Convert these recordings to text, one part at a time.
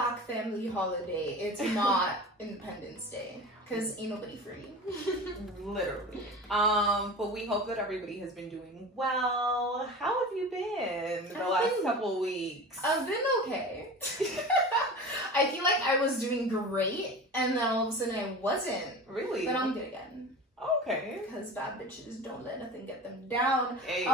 Black family holiday. It's not Independence Day. Because ain't nobody free. Literally. But we hope that everybody has been doing well. How have you been the last couple weeks? I've been okay. I feel like I was doing great, and then all of a sudden I wasn't. Really? But I'm good again. Okay. Because bad bitches don't let nothing get them down. Hey.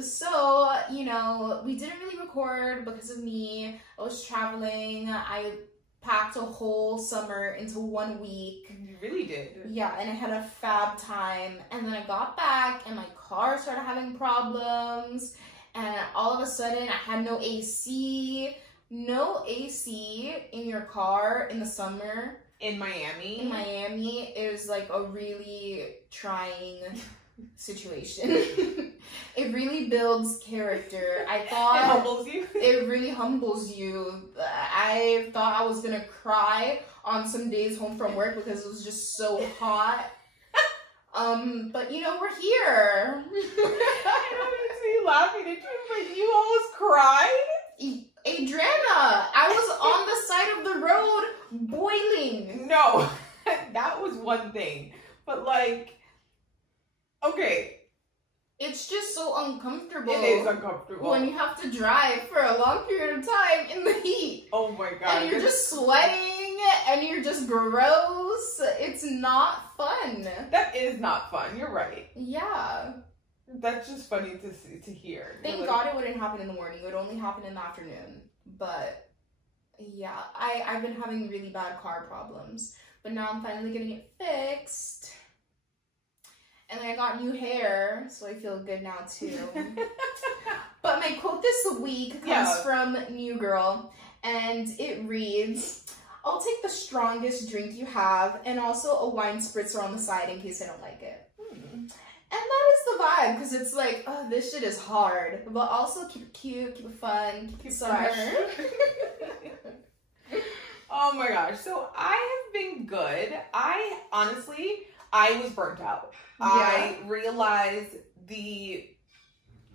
So, you know, we didn't really record because of me. I was traveling. I packed a whole summer into 1 week. You really did. Yeah, and I had a fab time. And then I got back and my car started having problems. And all of a sudden I had no AC. No AC in your car in the summer. In Miami? In Miami is like a really trying situation. It really builds character. I thought it humbles you. It really humbles you. I thought I was gonna cry on some days home from work because it was just so hot. But you know, we're here. I know it makes me laughing at you, but you almost cried. Adriana, I was on the side of the road boiling. No, that was one thing. But like, okay. It's just so uncomfortable. It is uncomfortable. When you have to drive for a long period of time in the heat. Oh my God. And you're just sweating and you're just gross. It's not fun. That is not fun. You're right. Yeah. That's just funny to hear. Thank God it wouldn't happen in the morning. It would only happen in the afternoon. But yeah, I've been having really bad car problems. But now I'm finally getting it fixed. And then I got new hair, so I feel good now too. But my quote this week comes from New Girl, and it reads, "I'll take the strongest drink you have, and also a wine spritzer on the side in case I don't like it." And that is the vibe, because it's like, oh, this shit is hard, but also keep it cute, keep it fun, keep it summer. Oh my gosh, so I have been good. I was burnt out. Yeah. I realized the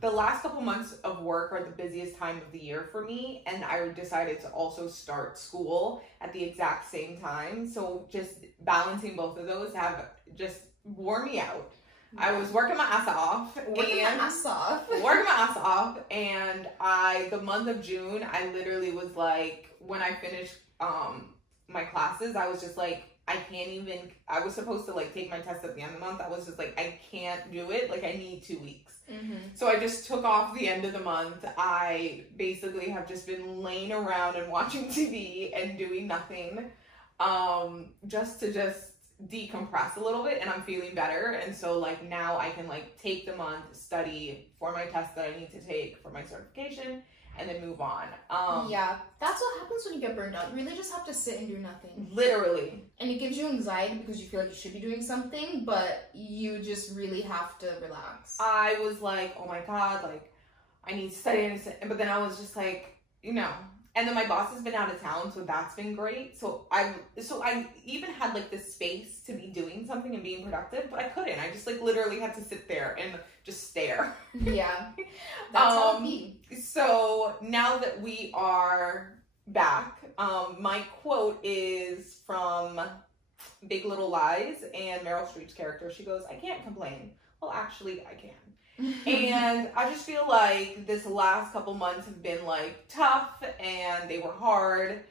last couple months of work are the busiest time of the year for me, and I decided to also start school at the exact same time. So just balancing both of those have just wore me out. Yeah. I was working my ass off. Working my ass off, and the month of June, I literally was like, when I finished my classes, I was just like, I was supposed to like take my test at the end of the month. I was just like, I can't do it. Like, I need 2 weeks. So I just took off the end of the month. I basically have just been laying around and watching TV and doing nothing, just to decompress a little bit, and I'm feeling better. And so like now I can like take the month, study for my test that I need to take for my certification, and then move on. Yeah, that's what happens when you get burned out. You really just have to sit and do nothing. Literally. And it gives you anxiety because you feel like you should be doing something, but you just really have to relax. I was like, oh my God, like, I need to study, but then I was just like, you know, and then my boss has been out of town, so that's been great. So I even had like this space to be doing something and being productive, but I couldn't. I just like literally had to sit there and just stare. Yeah, that's how it be. So now that we are back, my quote is from Big Little Lies and Meryl Streep's character. She goes, "I can't complain." Well, actually, I can. And I just feel like this last couple months have been like tough, and they were hard,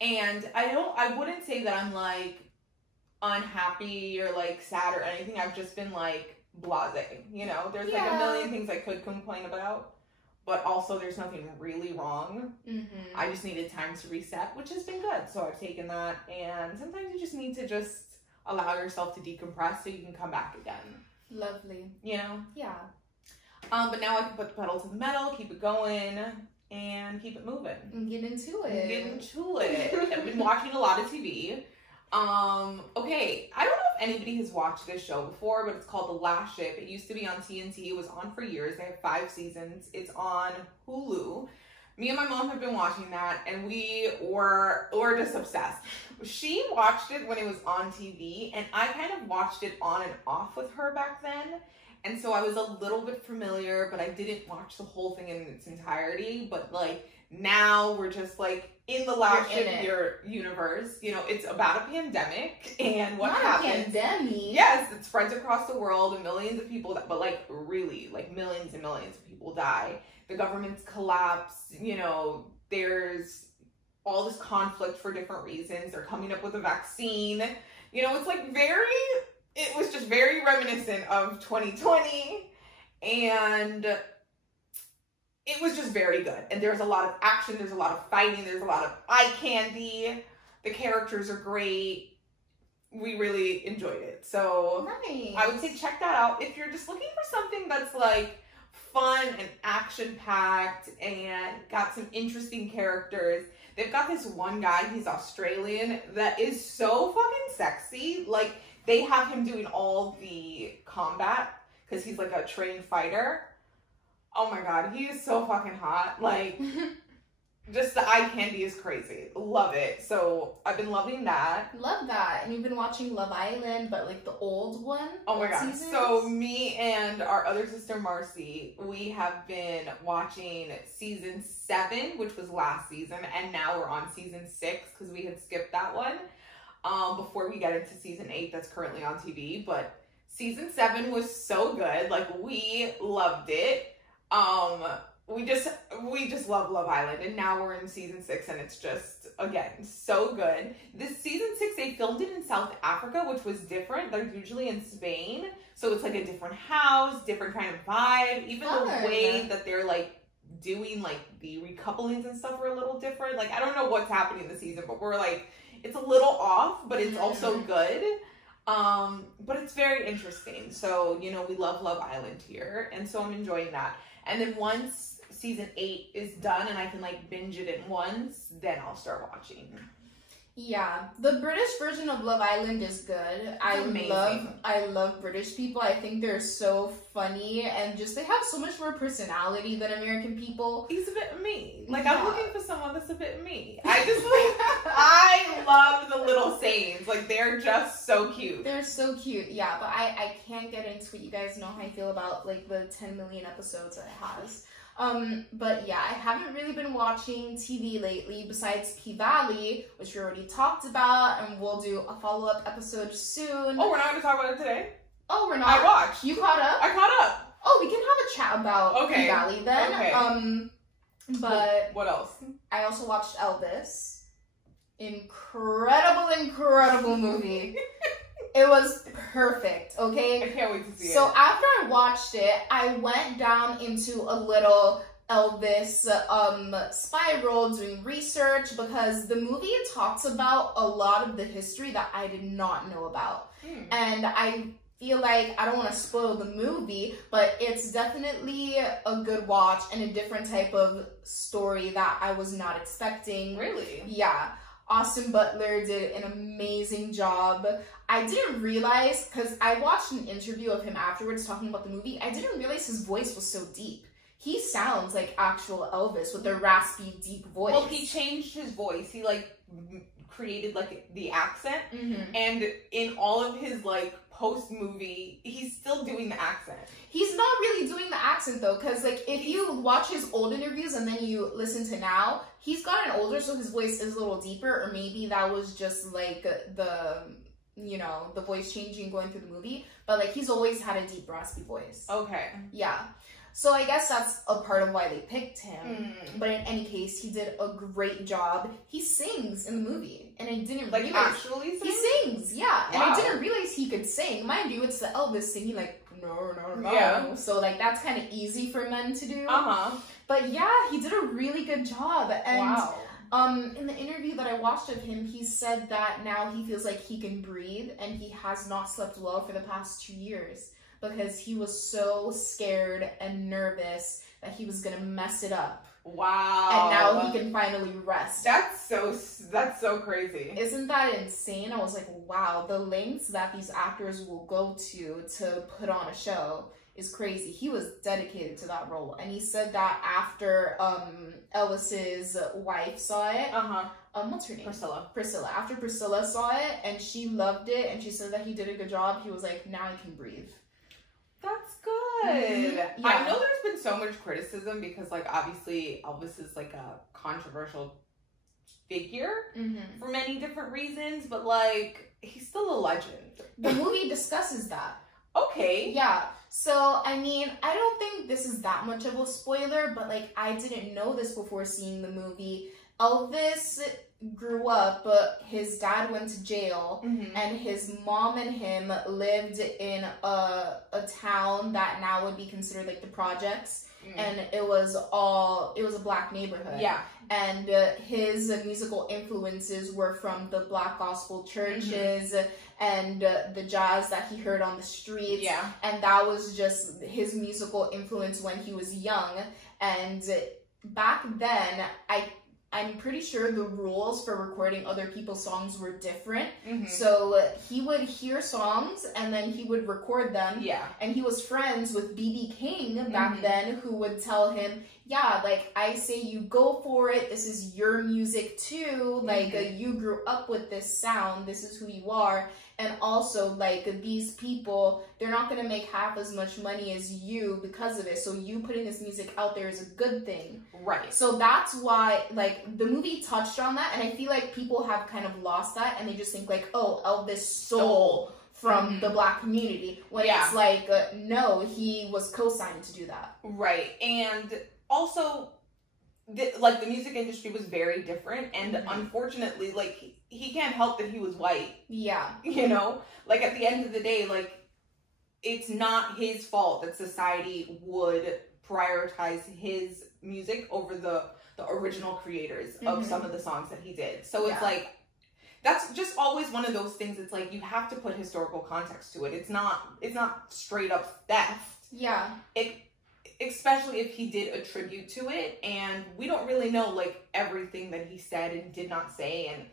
and I wouldn't say that I'm like unhappy or like sad or anything. I've just been like blasé, you know. There's like a million things I could complain about, but also there's nothing really wrong. I just needed time to reset, which has been good. So I've taken that, and sometimes you just need to just allow yourself to decompress so you can come back again. Lovely. You know? Yeah. But now I can put the pedal to the metal, keep it going, and keep it moving. And get into it. I've been watching a lot of TV. Okay, I don't know if anybody has watched this show before, but it's called The Last Ship. It used to be on TNT. It was on for years. They have 5 seasons. It's on Hulu. Me and my mom have been watching that, and we're just obsessed. She watched it when it was on TV, and I kind of watched it on and off with her back then. And so I was a little bit familiar, but I didn't watch the whole thing in its entirety. But like now we're just like in the last Shakespeare universe, you know, it's about a pandemic and what happens. A pandemic. Yes, it spreads across the world and millions of people, but like really, like millions and millions of people die. The governments collapse, you know, there's all this conflict for different reasons. They're coming up with a vaccine. You know, it's like it was just very reminiscent of 2020, and it was just very good. And there's a lot of action, there's a lot of fighting, there's a lot of eye candy. The characters are great. We really enjoyed it. So nice. I would say check that out. If you're just looking for something that's like fun and action-packed and got some interesting characters, they've got this one guy, he's Australian, that is so fucking sexy. Like, they have him doing all the combat because he's like a trained fighter. Oh my god, he is so fucking hot. Like, just the eye candy is crazy. Love it. So, I've been loving that. Love that. And you've been watching Love Island, but like the old one? Oh my god. Seasons? So, me and our other sister, Marcy, we have been watching season 7, which was last season, and now we're on season 6 because we had skipped that one before we get into season 8 that's currently on TV. But season 7 was so good. Like, we loved it. We just love Love Island, and now we're in season 6, and it's just, again, so good. This season 6, they filmed it in South Africa, which was different. They're usually in Spain, so it's like a different house, different kind of vibe. Even the way that they're like doing like the recouplings and stuff were a little different. Like, I don't know what's happening this season, but we're like, it's a little off, but it's also good. But it's very interesting. So, you know, we love Love Island here, and so I'm enjoying that. And then once season 8 is done and I can like binge it at once, then I'll start watching. Yeah, the British version of Love Island is good. I love British people. I think they're so funny, and just they have so much more personality than American people. He's a bit me. Like, I'm looking for someone that's a bit me. I just like, I love the little sayings. Like, they're just so cute. They're so cute, yeah. But I can't get into it. You guys know how I feel about like the 10 million episodes that it has. But yeah, I haven't really been watching TV lately besides P-Valley, which we already talked about, and we'll do a follow-up episode soon. Oh, we're not going to talk about it today? Oh, we're not? I watched. You caught up? I caught up. Oh, we can have a chat about P-Valley then. Okay. But what else? I also watched Elvis. Incredible movie. It was perfect, okay? I can't wait to see it. So after I watched it, I went down into a little Elvis spiral doing research, because the movie talks about a lot of the history that I did not know about. And I feel like, I don't want to spoil the movie, but it's definitely a good watch and a different type of story that I was not expecting. Really? Yeah. Austin Butler did an amazing job. I didn't realize, because I watched an interview of him afterwards talking about the movie, I didn't realize his voice was so deep. He sounds like actual Elvis with a raspy, deep voice. Well, he changed his voice. He, like, created, like, the accent. And in all of his, like, post-movie, he's still doing the accent. He's not really doing the accent, though, because, like, if you watch his old interviews and then you listen to now, he's gotten older, so his voice is a little deeper, or maybe that was just, like, the, you know, the voice changing going through the movie, but, like, he's always had a deep, raspy voice. Okay. Yeah. So I guess that's a part of why they picked him. But in any case, he did a great job. He sings in the movie, and I didn't realize. Like, actually sing? He sings, yeah. Wow. And I didn't realize he could sing. Mind you, it's the Elvis singing, like, no. Yeah. So, like, that's kind of easy for men to do. But yeah, he did a really good job. And in the interview that I watched of him, he said that now he feels like he can breathe, and he has not slept well for the past 2 years, because he was so scared and nervous that he was gonna mess it up. Wow. And now he can finally rest. That's so crazy. Isn't that insane? I was like, wow, the lengths that these actors will go to put on a show is crazy. He was dedicated to that role. And he said that after Elvis's wife saw it. What's her name? Priscilla. After Priscilla saw it and she loved it and she said that he did a good job, he was like, now I can breathe. That's good. Yeah. I know there's been so much criticism because, like, obviously Elvis is like a controversial figure for many different reasons, but like he's still a legend. The movie discusses that. Okay. Yeah. So, I mean, I don't think this is that much of a spoiler, but like I didn't know this before seeing the movie. Elvis grew up, his dad went to jail, and his mom and him lived in a town that now would be considered like the projects, and it was a black neighborhood. Yeah. And his musical influences were from the black gospel churches and the jazz that he heard on the streets. Yeah. And that was just his musical influence when he was young. And back then, I'm pretty sure the rules for recording other people's songs were different. So he would hear songs and then he would record them. Yeah. And he was friends with B.B. King back then, who would tell him, yeah, like, I say you go for it. This is your music too. Like, you grew up with this sound. This is who you are. And also, like, these people, they're not going to make half as much money as you because of it. So you putting this music out there is a good thing. Right. So that's why, like, the movie touched on that. And I feel like people have kind of lost that. And they just think, like, oh, Elvis stole from the black community. When it's like, no, he was co-signed to do that. Right. And also, like, the music industry was very different. And unfortunately, like, he can't help that he was white. Yeah. You know? Like, at the end of the day, like, it's not his fault that society would prioritize his music over the original creators of some of the songs that he did. So it's like, that's just always one of those things. It's like, you have to put historical context to it. It's not straight up theft. Yeah. Especially if he did attribute to it, and we don't really know like everything that he said and did not say,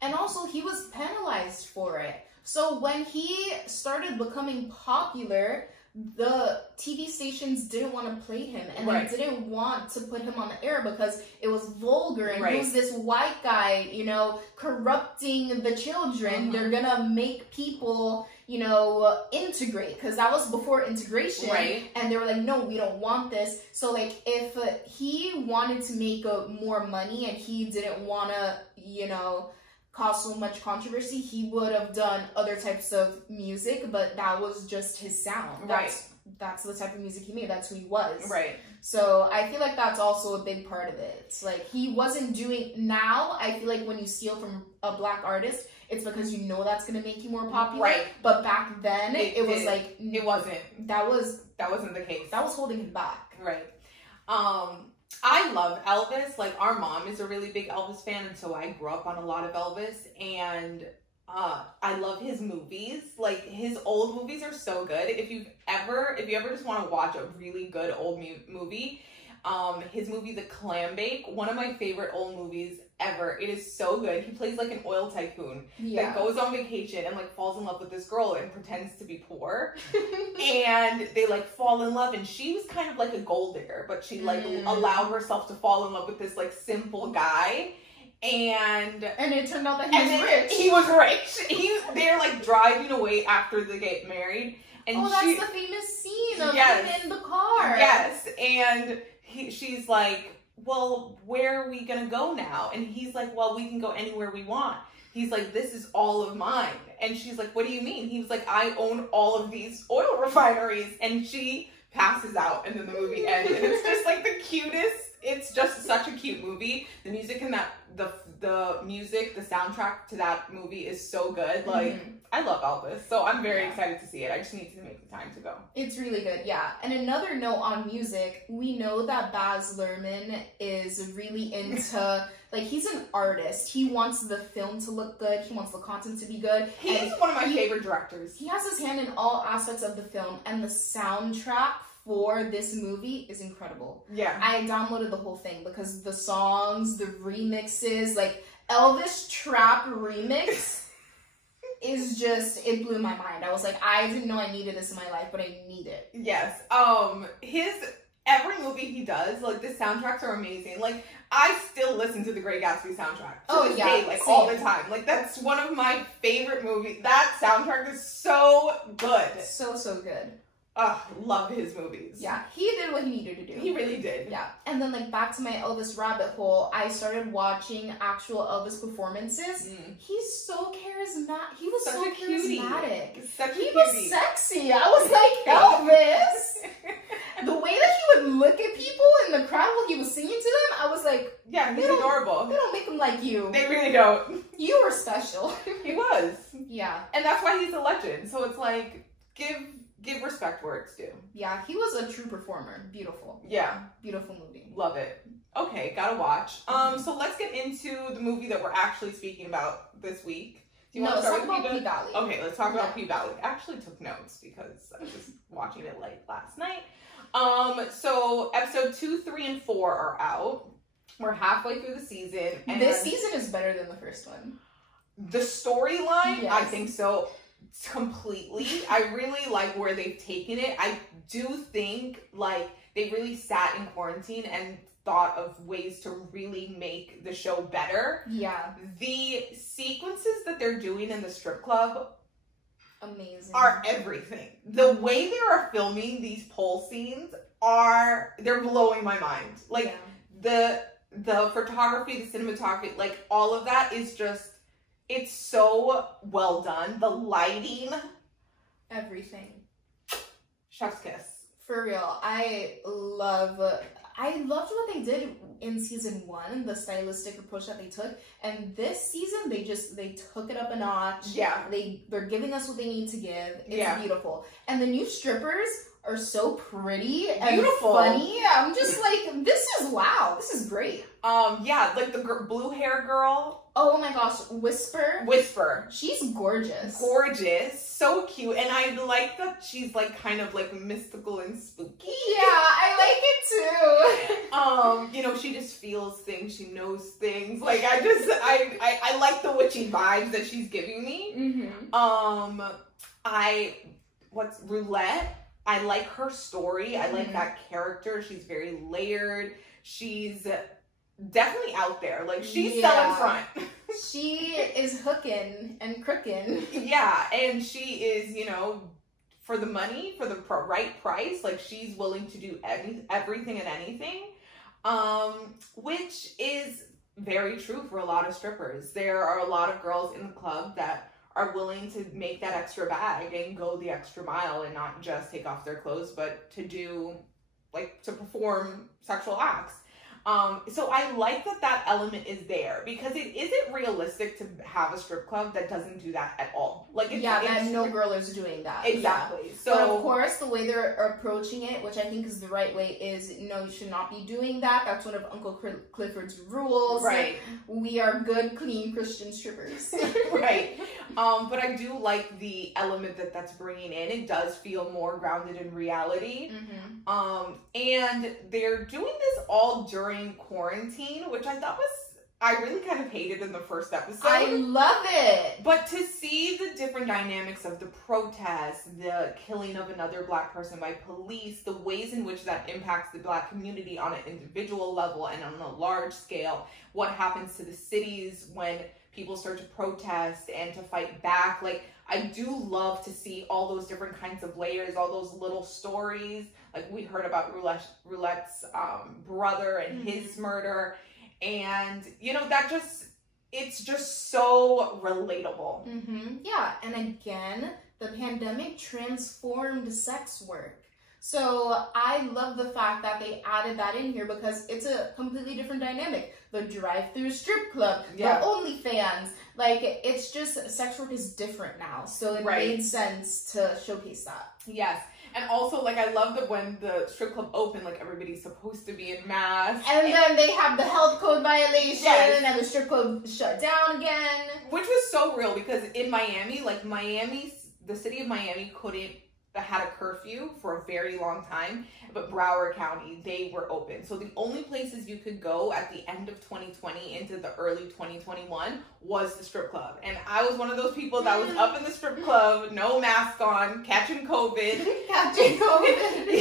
and also he was penalized for it. So when he started becoming popular, the TV stations didn't want to play him, and they didn't want to put him on the air because it was vulgar, and he was this white guy, you know, corrupting the children. They're gonna make people, you know, integrate, because that was before integration, and they were like, no, we don't want this. So like, if he wanted to make more money and he didn't want to, you know, cause so much controversy, he would have done other types of music, but that was just his sound. That's the type of music he made. That's who he was. So I feel like that's also a big part of it. It's like, he wasn't doing, now I feel like when you steal from a black artist, it's because you know that's going to make you more popular. But back then, it was like, it wasn't. That wasn't the case. That was holding him back. I love Elvis. Like, our mom is a really big Elvis fan, and so I grew up on a lot of Elvis, and I love his movies. Like, his old movies are so good. If you ever just want to watch a really good old movie, his movie The Clam Bake, one of my favorite old movies ever. It is so good. He plays like an oil tycoon that goes on vacation and like falls in love with this girl and pretends to be poor. And they like fall in love, and she was kind of like a gold digger, but she like allowed herself to fall in love with this like simple guy. And it turned out that he was rich. He was rich. They're like driving away after they get married. And that's the famous scene of him in the car. Yes. And she's like, well, where are we going to go now? And he's like, well, we can go anywhere we want. He's like, this is all of mine. And she's like, what do you mean? He was like, I own all of these oil refineries. And she passes out, and then the movie ends. And it's just like the cutest. It's just such a cute movie. The music in that, the music, the soundtrack to that movie is so good. Like, I love Elvis, so I'm very excited to see it. I just need to make the time to go. It's really good, yeah. And another note on music, we know that Baz Luhrmann is really into, like, he's an artist. He wants the film to look good. He wants the content to be good. He's one of my favorite directors. He has his hand in all aspects of the film, and the soundtrack for this movie is incredible. Yeah. I downloaded the whole thing because the songs, the remixes, like Elvis Trap remix is just, it blew my mind. I was like, I didn't know I needed this in my life, but I need it. Yes. Every movie he does, like, the soundtracks are amazing. Like, I still listen to the Great Gatsby soundtrack to this day, like, same. All the time. Like, that's one of my favorite movies. That soundtrack is so good. So good. Love his movies. Yeah, he did what he needed to do. He really did. Yeah. And then, like, back to my Elvis rabbit hole, I started watching actual Elvis performances. He's so charismatic. He was Such so a cutie. charismatic. Such a He cutie. was sexy. I was like, Elvis. The way that he would look at people in the crowd while he was singing to them, I was like, yeah, he's adorable. They don't make him like you. They really don't. You were special. He was. Yeah. And that's why he's a legend. So it's like, give respect where it's due. Yeah, he was a true performer. Beautiful. Yeah. Beautiful movie. Love it. Okay, gotta watch. So let's get into the movie that we're actually speaking about this week. Do you want to start with P-Valley? Okay, let's talk about P-Valley. I actually took notes because I was just watching it late last night. So episode 2, 3, and 4 are out. We're halfway through the season. And this season is better than the first one. The storyline, yes. I think so. Completely. I really like where they've taken it. I do think like they really sat in quarantine and thought of ways to really make the show better. Yeah. The sequences that they're doing in the strip club amazing are everything. The way they are filming these pole scenes they're blowing my mind. Like the photography, the cinematography, like all of that is just, it's so well done. The lighting. Everything. Chef's kiss. For real. I loved what they did in season 1, the stylistic approach that they took. And this season, they took it up a notch. Yeah. They're giving us what they need to give. It's beautiful. And the new strippers are so pretty and beautiful. Funny. I'm just like, this is great. Yeah, like the blue hair girl. Oh my gosh, Whisper. She's gorgeous. So cute. And I like that she's like kind of like mystical and spooky. Yeah, I like it too. You know, she just feels things, she knows things. Like I like the witchy vibes that she's giving me. What's Roulette? I like her story. I like that character. She's very layered. She's definitely out there. Like, she's selling front. She is hooking and crooking. Yeah, and she is, you know, for the money, for the right price, like, she's willing to do everything and anything, which is very true for a lot of strippers. There are a lot of girls in the club that are willing to make that extra bag and go the extra mile and not just take off their clothes, but to do, like, to perform sexual acts. So I like that element is there, because it isn't realistic to have a strip club that doesn't do that at all. Like, that no girl is doing that. Exactly. Yeah. So, but of course, the way they're approaching it, which I think is the right way, is no, you should not be doing that. That's one of Uncle Clifford's rules. Right. We are good, clean Christian strippers. Right. But I do like the element that's bringing in. It does feel more grounded in reality. And they're doing this all during quarantine, which I really kind of hated in the first episode. I love it. But to see the different dynamics of the protests, the killing of another Black person by police, the ways in which that impacts the Black community on an individual level and on a large scale, what happens to the cities when people start to protest and to fight back. Like, I do love to see all those different kinds of layers, all those little stories. Like, we heard about Roulette's brother and his murder. And, you know, it's just so relatable. Yeah, and again, the pandemic transformed sex work. So I love the fact that they added that in here, because it's a completely different dynamic. The drive-through strip club, the OnlyFans, like, it's just, sex work is different now. So it made sense to showcase that. Yes. And also, like, I love that when the strip club opened, like, everybody's supposed to be in masks. And then they have the health code violation, and the strip club shut down again. Which was so real, because in Miami, like, the city of Miami had a curfew for a very long time, but Broward County, they were open. So the only places you could go at the end of 2020 into the early 2021 was the strip club. And I was one of those people that was up in the strip club, no mask on, catching COVID.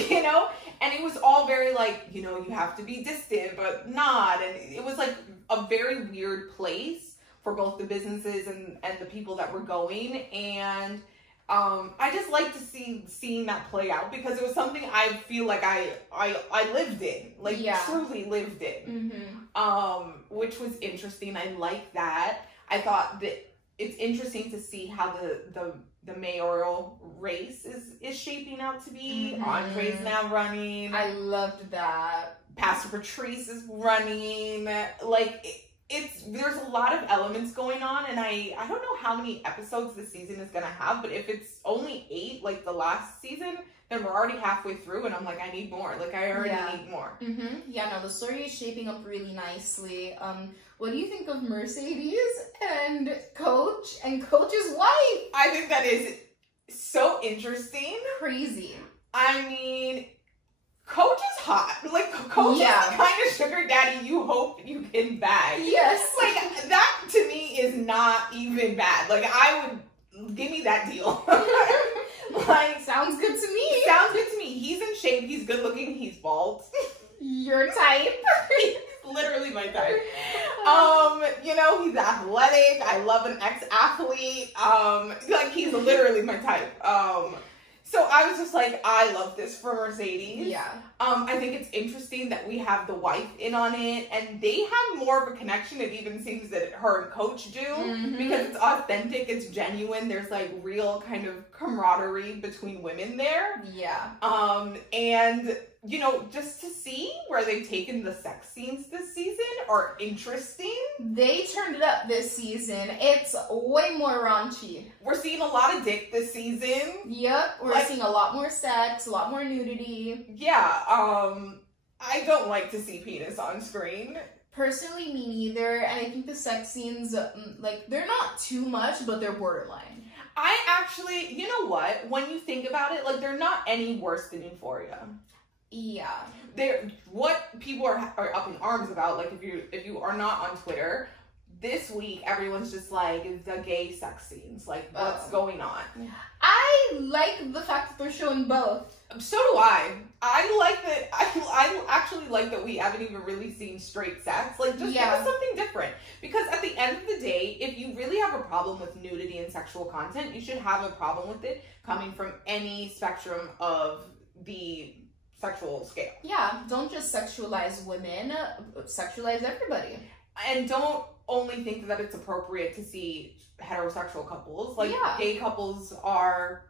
You know? And it was all very like, you know, you have to be distant, but not. And it was like a very weird place for both the businesses and the people that were going. And I just like to seeing that play out because it was something I feel like I lived in, like truly lived in, which was interesting. I like that. I thought that it's interesting to see how the mayoral race is shaping out to be. Andre's now running. I loved that. Pastor Patrice is running. Like there's a lot of elements going on, and I don't know how many episodes the season is gonna have, but if it's only 8 like the last season, then we're already halfway through, and I'm like, I need more. Like I already need more. Yeah, no, the story is shaping up really nicely. What do you think of Mercedes and Coach and Coach's wife? I think that is so interesting. Crazy. I mean, Coach is hot. Like, Coach is the kind of sugar daddy you hope you can bag. Yes. Like, that to me is not even bad. Like, I would, give me that deal. Like, sounds good to me. Sounds good to me. He's in shape. He's good looking. He's bald. Your type. He's literally my type. You know, he's athletic. I love an ex-athlete. Like, he's literally my type. So I was just like, I love this for Mercedes. Yeah. I think it's interesting that we have the wife in on it, and they have more of a connection. It even seems that her and Coach do, because it's authentic, it's genuine. There's like real kind of camaraderie between women there. Yeah. And you know, just to see where they've taken the sex scenes this season are interesting. They turned it up this season. It's way more raunchy. We're seeing a lot of dick this season. Yep. We're seeing a lot more sex, a lot more nudity. Yeah. I don't like to see penis on screen. Personally, me neither. And I think the sex scenes, like, they're not too much, but they're borderline. I actually, you know what? When you think about it, like, they're not any worse than Euphoria. Yeah. They're what people are up in arms about. Like, if you are not on Twitter, this week everyone's just like the gay sex scenes. Like, what's going on? I like the fact that they're showing both. So do I. I like that. I actually like that we haven't even really seen straight sex. Like, just give us something different. Because at the end of the day, if you really have a problem with nudity and sexual content, you should have a problem with it coming from any spectrum of the sexual scale. Yeah, don't just sexualize women, sexualize everybody. And don't only think that it's appropriate to see heterosexual couples. Like, gay couples are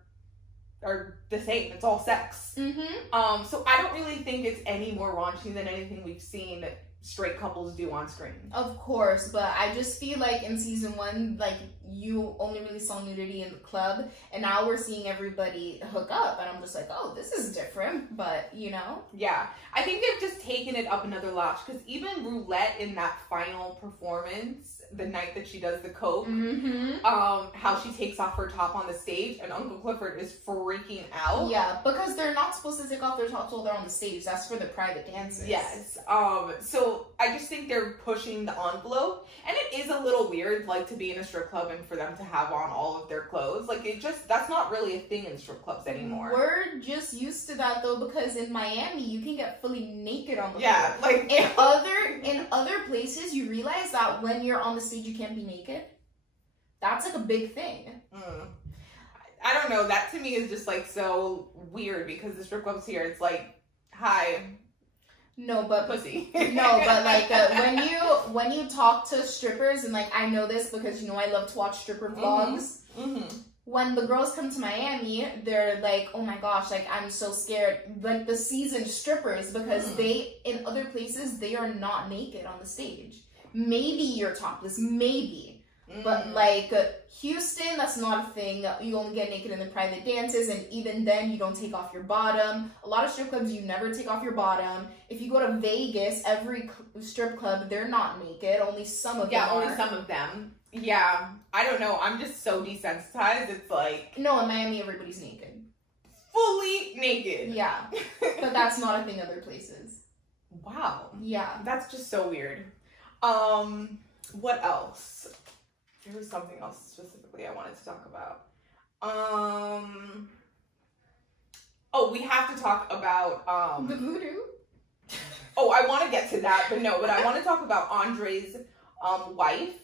the same. It's all sex. So I don't really think it's any more raunchy than anything we've seen straight couples do on screen. Of course, but I just feel like in season 1, like, you only really saw nudity in the club, and now we're seeing everybody hook up, and I'm just like, oh, this is different, but, you know? Yeah. I think they've just taken it up another notch, because even Roulette in that final performance, the night that she does the coke, how she takes off her top on the stage, and Uncle Clifford is freaking out. Yeah, because they're not supposed to take off their tops while they're on the stage. That's for the private dances. Yes. So I just think they're pushing the envelope, and it is a little weird, like, to be in a strip club and for them to have on all of their clothes. Like, that's not really a thing in strip clubs anymore. We're just used to that, though, because in Miami, you can get fully naked on the floor. Yeah, like... In other places, you realize that when you're on the stage, you can't be naked. That's, like, a big thing. I don't know. That, to me, is just, like, so weird, because the strip clubs here, it's like, hi... No, but pussy. No, but like when you talk to strippers, and like I know this because you know I love to watch stripper vlogs. When the girls come to Miami, they're like, oh my gosh, like I'm so scared. Like the seasoned strippers, because they in other places they are not naked on the stage. Maybe you're topless, maybe. But like Houston, that's not a thing. You only get naked in the private dances, and even then you don't take off your bottom. A lot of strip clubs, you never take off your bottom. If you go to Vegas, every strip club, they're not naked. Only some of them are. Yeah, only some of them. Yeah, I don't know. I'm just so desensitized. It's like... No, in Miami, everybody's naked. Fully naked. Yeah, but that's not a thing other places. Wow. Yeah. That's just so weird. What else? There was something else specifically I wanted to talk about. Oh, we have to talk about... the voodoo? Oh, I want to get to that, but I want to talk about Andre's wife.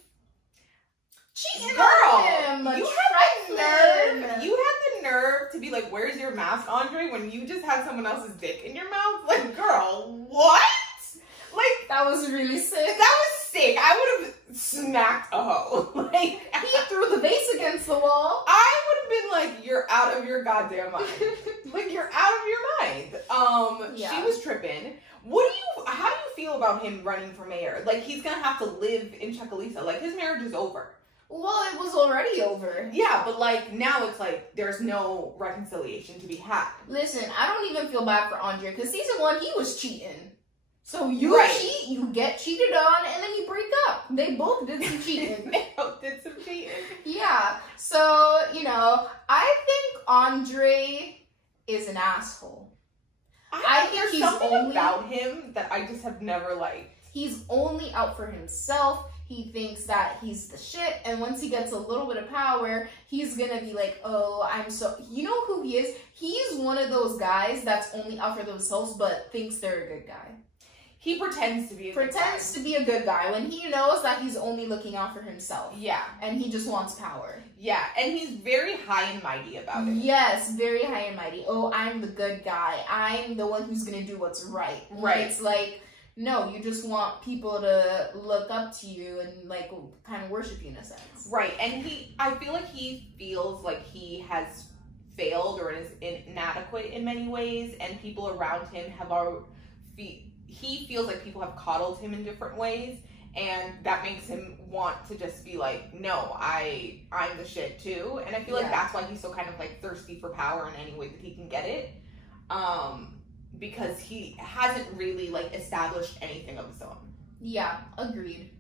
cheating Girl, on him. you had the nerve to be like, where's your mask, Andre, when you just had someone else's dick in your mouth? Like, girl, what? Like, that was really sick. That was sick. I would have smacked a hoe. Like, he threw the vase against the wall. I would have been like, you're out of your goddamn mind. Like, you're out of your mind. Yeah. She was tripping. How do you feel about him running for mayor? Like, he's gonna have to live in Chucalissa. Like, his marriage is over. Well, it was already over. Yeah, but like, now it's like, there's no reconciliation to be had. Listen, I don't even feel bad for Andre, because season 1, he was cheating. So you cheat, you get cheated on, and then you break up. They both did some cheating. They both did some cheating. Yeah. So, you know, I think Andre is an asshole. I think there's something about him that I just have never liked. He's only out for himself. He thinks that he's the shit, and once he gets a little bit of power, he's gonna be like, oh, you know who he is? He's one of those guys that's only out for themselves, but thinks they're a good guy. He pretends to be a good guy when he knows that he's only looking out for himself. Yeah. And he just wants power. Yeah, and he's very high and mighty about it. Yes, very high and mighty. Oh, I'm the good guy. I'm the one who's gonna do what's right. Right. It's like, no, you just want people to look up to you and, like, kind of worship you in a sense. Right, and I feel like he feels like he has failed or is inadequate in many ways, and people around him he feels like people have coddled him in different ways, and that makes him want to just be like, no, I'm the shit too. And I feel like that's why he's so kind of like thirsty for power in any way that he can get it. Because he hasn't really like established anything of his own. Yeah, agreed.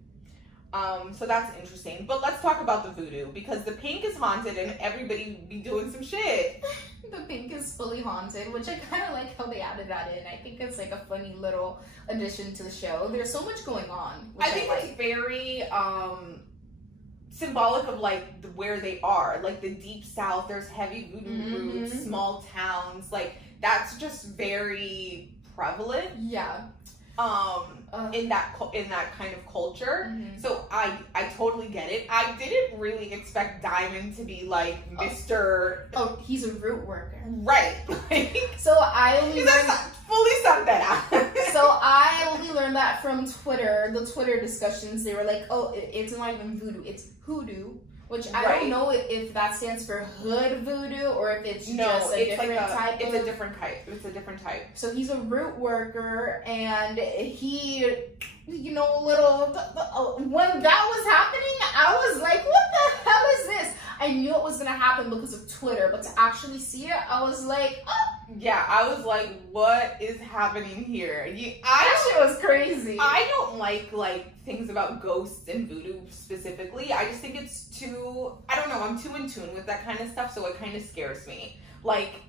So that's interesting. But let's talk about the voodoo, because the pink is haunted and everybody be doing some shit. The pink is fully haunted, which I kind of like how they added that in. I think it's like a funny little addition to the show. There's so much going on. I think it's very symbolic of like where they are, like the deep south. There's heavy voodoo roots, small towns. Like that's just very prevalent. Yeah. In that kind of culture. So I totally get it. I didn't really expect Diamond to be like Mr. Oh, he's a root worker. Right. So I only fully summed that out. So I only learned that from Twitter. The Twitter discussions, they were like, oh, it's not even voodoo, it's hoodoo. Which I don't know if that stands for hood voodoo or if it's just a different type. It's a different type. It's a different type. So he's a root worker, and he, you know, when that was happening, I was like, what the hell is this? I knew it was going to happen because of Twitter, but to actually see it, I was like, oh. Yeah, I was like, what is happening here? That shit was crazy. I don't like things about ghosts and voodoo specifically. I just think it's too, I don't know, I'm too in tune with that kind of stuff, so it kind of scares me. Like,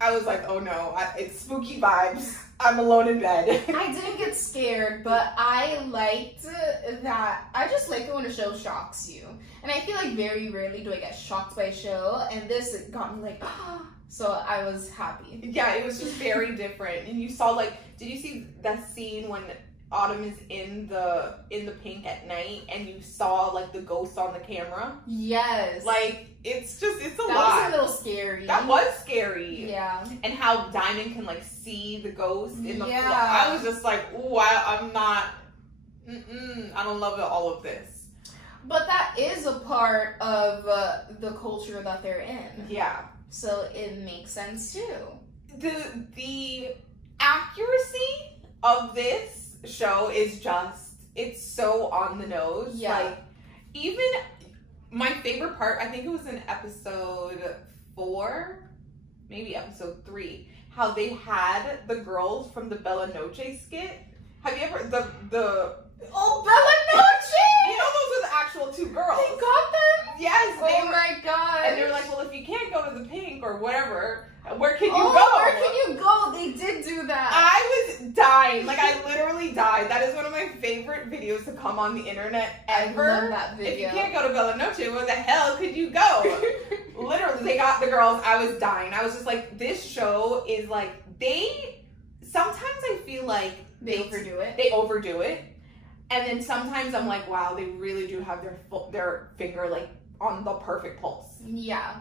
I was like, oh no, it's spooky vibes. I'm alone in bed. I didn't get scared, but I liked that. I just like it when a show shocks you. And I feel like very rarely do I get shocked by a show, and this got me like, so I was happy. Yeah, it was just very different. And you saw did you see that scene when Autumn is in the pink at night and you saw the ghost on the camera? Yes. It's a lot. That was a little scary. That was scary. Yeah. And how Diamond can see the ghost in the floor. I was just like, ooh, I'm not, I don't love all of this. But that is a part of the culture that they're in. Yeah. So it makes sense too. The accuracy of this show is just, it's so on the nose. Yeah. Even my favorite part, I think it was in episode 4, maybe episode 3, how they had the girls from the Bella Noche skit. Have you ever, Oh, Bella Noche! You know, those are the actual 2 girls. They got them? Yes. My God. And they're like, well, if you can't go to the pink or whatever, where can you go? Where can you go? They did do that. I was dying. I literally died. That is one of my favorite videos to come on the internet ever. I love that video. If you can't go to Bella Noche, where the hell could you go? Literally, they got the girls. I was dying. I was just like, this show is sometimes I feel like they overdo it. They overdo it. And then sometimes I'm like, wow, they really do have their finger like on the perfect pulse. Yeah.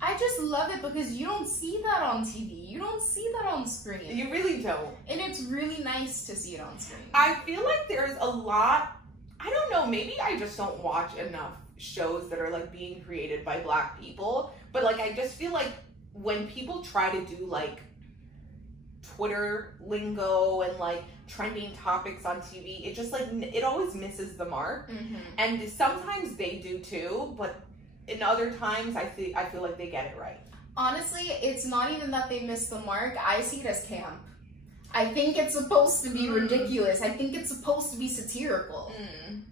I just love it because you don't see that on TV. You don't see that on screen. You really don't. And it's really nice to see it on screen. I feel like there's a lot, I don't know, maybe I just don't watch enough shows that are like being created by Black people. But like, I just feel like when people try to do like Twitter lingo and like trending topics on TV, it just like, it always misses the mark. Mm-hmm. And sometimes they do too, but in other times, I feel like they get it right. Honestly, it's not even that they missed the mark. I see it as camp. I think it's supposed to be ridiculous. I think it's supposed to be satirical.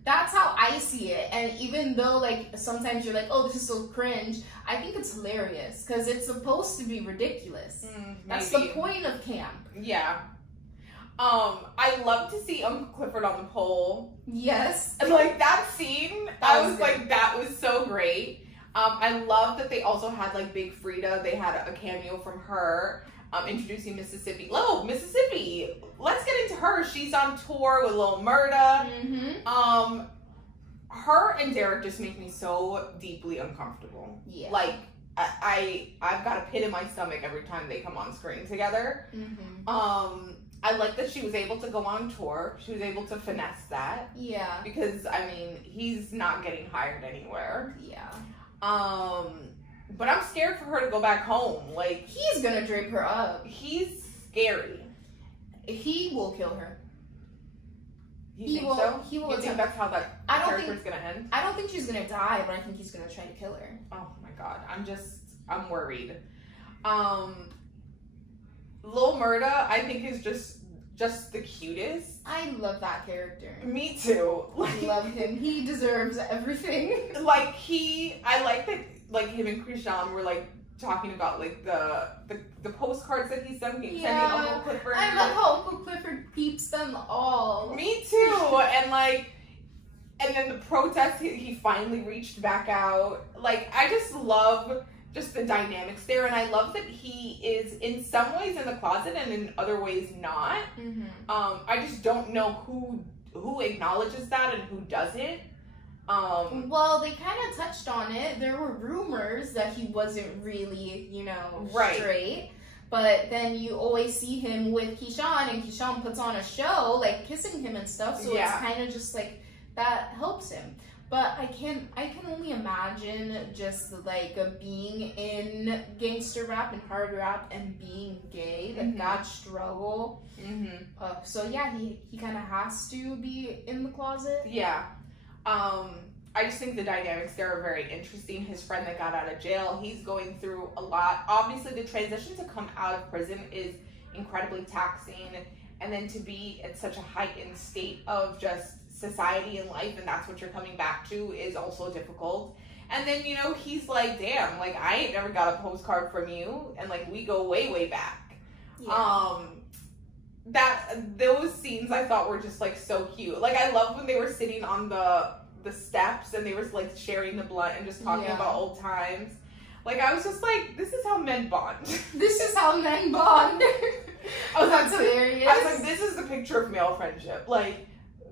That's how I see it. And even though, like, sometimes you're like, oh, this is so cringe, I think it's hilarious because it's supposed to be ridiculous. That's the point of camp. Yeah. I love to see Uncle Clifford on the pole. Yes. And like that scene, I was like, that was so great. I love that they also had like Big Frida. They had a cameo from her, introducing Mississippi. Oh, Mississippi. Let's get into her. She's on tour with Lil Murda. Her and Derek just make me so deeply uncomfortable. Yeah. Like I've got a pit in my stomach every time they come on screen together. I like that she was able to go on tour. She was able to finesse that. Yeah. Because, I mean, he's not getting hired anywhere. Yeah. But I'm scared for her to go back home. Like, he's gonna drape her up. He's scary. He will kill her. You think so? He will. You think that's how that character's gonna end? I don't think she's gonna die, but I think he's gonna try to kill her. Oh my god. I'm worried. Lil Murda, I think, is just the cutest. I love that character. Me too. I love him. He deserves everything. Like I like that. Like him and Krishan were like talking about like the postcards that he's sending Uncle Clifford. I love how Uncle Clifford peeps them all. Me too. And then the protest, he finally reached back out. Like I just love just the dynamics there, and I love that he is in some ways in the closet and in other ways not. I just don't know who acknowledges that and who doesn't. Well, they kind of touched on it. There were rumors that he wasn't really, straight. But then you always see him with Keyshawn, and Keyshawn puts on a show, like kissing him and stuff. So it's kind of just like that helps him. But I can only imagine just like being in gangster rap and hard rap and being gay, that struggle. So yeah, he kind of has to be in the closet. Yeah. I just think the dynamics there are very interesting. His friend that got out of jail, he's going through a lot. Obviously, the transition to come out of prison is incredibly taxing, and then to be at such a heightened state of just society and life, and that's what you're coming back to, is also difficult. And then he's like, damn, like I ain't never got a postcard from you, and like we go way back. Those scenes I thought were just like so cute. Like I love when they were sitting on the steps and they were like sharing the blunt and just talking about old times. Like I was just like, this is how men bond. This is how men bond. That's hilarious. I was like, this is the picture of male friendship. Like,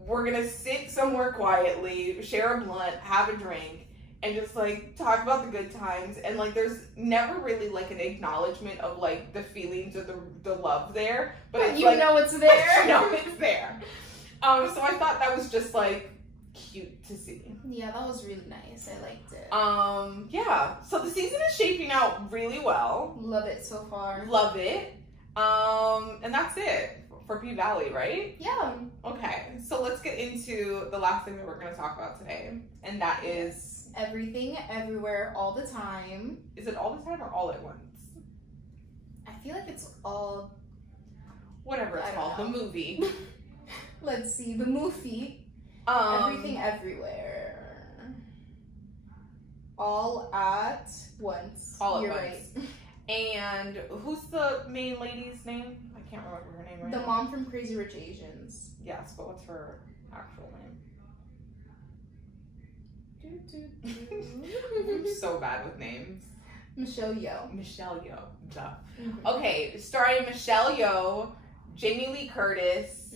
we're gonna sit somewhere quietly, share a blunt, have a drink, and just like talk about the good times. And like there's never really like an acknowledgement of like the feelings or the love there, but it's you know it's there. You know it's there. So I thought that was just like cute to see. Yeah, that was really nice. I liked it. Yeah, so the season is shaping out really well. Love it so far. Love it. And that's it for P Valley, right? Yeah. Okay, so let's get into the last thing that we're going to talk about today, and that is everything, everywhere, all the time. Is it all the time or all at once? I feel like it's all. Whatever it's called, the movie. Let's see, the movie. Everything, everywhere. All at once. All at You're once. Right. And who's the main lady's name? I can't remember her name right now. The mom from Crazy Rich Asians. Yes, but what's her actual name? I'm so bad with names. Michelle Yeoh. Michelle Yeoh. Duh. Okay, starring Michelle Yeoh, Jamie Lee Curtis,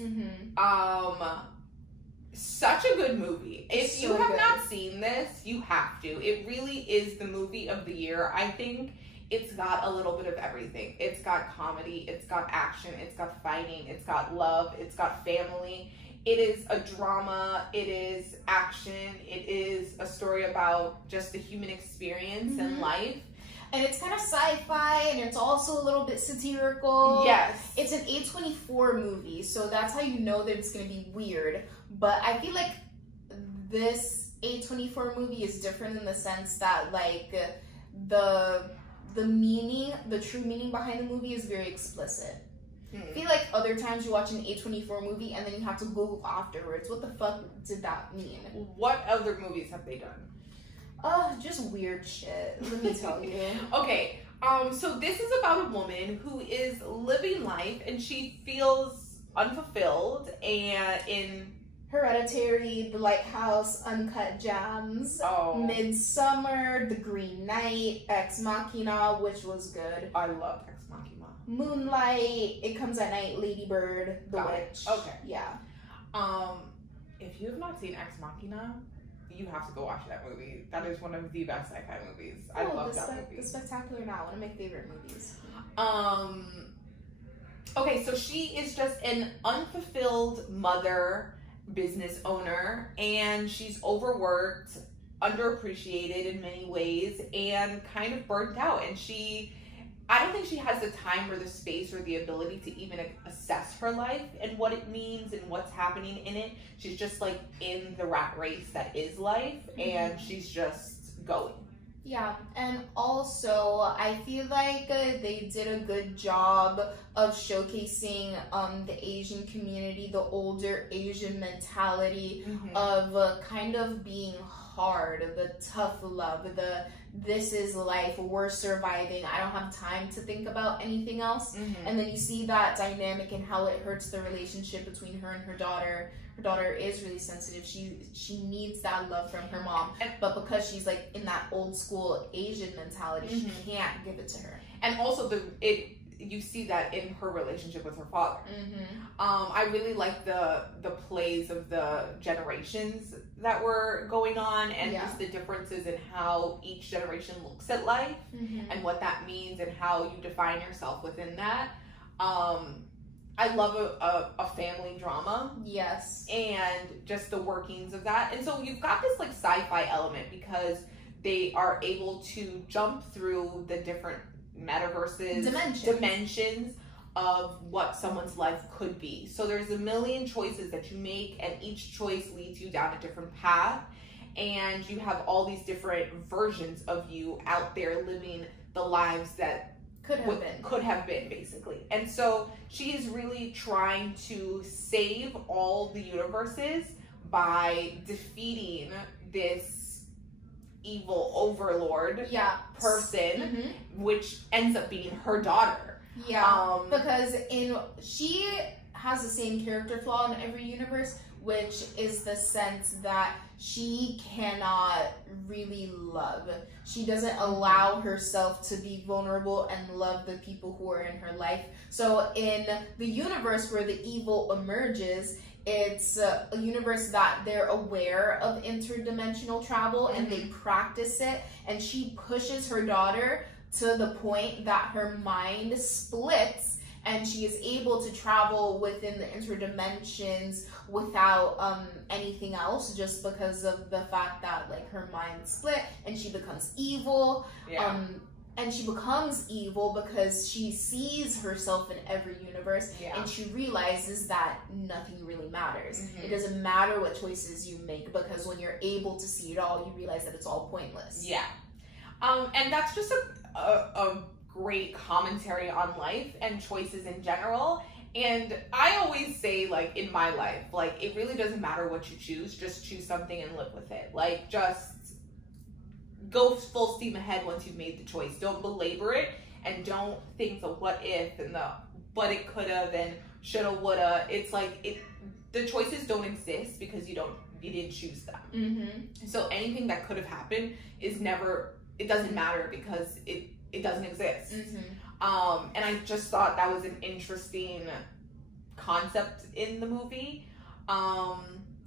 such a good movie. If So you have good. not seen this, you have to. It really is the movie of the year. I think it's got a little bit of everything. It's got comedy, it's got action, it's got fighting, it's got love, it's got family. It is a drama, it is action, it is a story about just the human experience and life. And it's kind of sci-fi, and it's also a little bit satirical. Yes. It's an A24 movie, so that's how you know that it's going to be weird. But I feel like this A24 movie is different in the sense that, like, the meaning, the true meaning behind the movie is very explicit. I feel like other times you watch an A24 movie and then you have to Google afterwards, what the fuck did that mean? What other movies have they done? Just weird shit, let me tell you. Okay, so this is about a woman who is living life and she feels unfulfilled and in Hereditary, The Lighthouse, Uncut Gems, Midsummer, The Green Knight, Ex Machina, which was good. I love Ex Machina. Moonlight, It Comes at Night, Lady Bird, The Witch. Okay. Yeah. If you have not seen Ex Machina, you have to go watch that movie. That is one of the best sci-fi movies. I love that movie. The Spectacular Now, one of my favorite movies. Okay, so she is just an unfulfilled mother, business owner, and she's overworked, underappreciated in many ways, and kind of burnt out. And I don't think she has the time or the space or the ability to even assess her life and what it means and what's happening in it. She's just like in the rat race that is life, and she's just going. Yeah, and also I feel like they did a good job of showcasing the Asian community, the older Asian mentality of kind of being hard, the tough love, the this is life, we're surviving, I don't have time to think about anything else. And then you see that dynamic and how it hurts the relationship between her and her daughter. Her daughter is really sensitive. She needs that love from her mom, but because she's like in that old school Asian mentality, she can't give it to her. And also you see that in her relationship with her father. I really like the plays of the generations that were going on, and just the differences in how each generation looks at life and what that means and how you define yourself within that. I love a family drama. Yes. And just the workings of that. And so you've got this like sci-fi element because they are able to jump through the different metaverses, dimensions of what someone's life could be. So there's a million choices that you make, and each choice leads you down a different path. And you have all these different versions of you out there living the lives that could have been, basically. And so she is really trying to save all the universes by defeating this evil overlord person, which ends up being her daughter. Because she has the same character flaw in every universe, which is the sense that she cannot really love. She doesn't allow herself to be vulnerable and love the people who are in her life. So in the universe where the evil emerges, it's a universe that they're aware of interdimensional travel and they practice it, and she pushes her daughter to the point that her mind splits and she is able to travel within the interdimensions without anything else, just because of the fact that like her mind split and she becomes evil. And she becomes evil because she sees herself in every universe, and she realizes that nothing really matters. It doesn't matter what choices you make, because when you're able to see it all, you realize that it's all pointless. And that's just a great commentary on life and choices in general. And I always say, like, in my life, like, it really doesn't matter what you choose, just choose something and live with it. Like, just go full steam ahead once you've made the choice. Don't belabor it, and don't think the what if and the but it could have and shoulda, woulda. It's like the choices don't exist because you didn't choose them. So anything that could have happened it doesn't matter because it doesn't exist. And I just thought that was an interesting concept in the movie.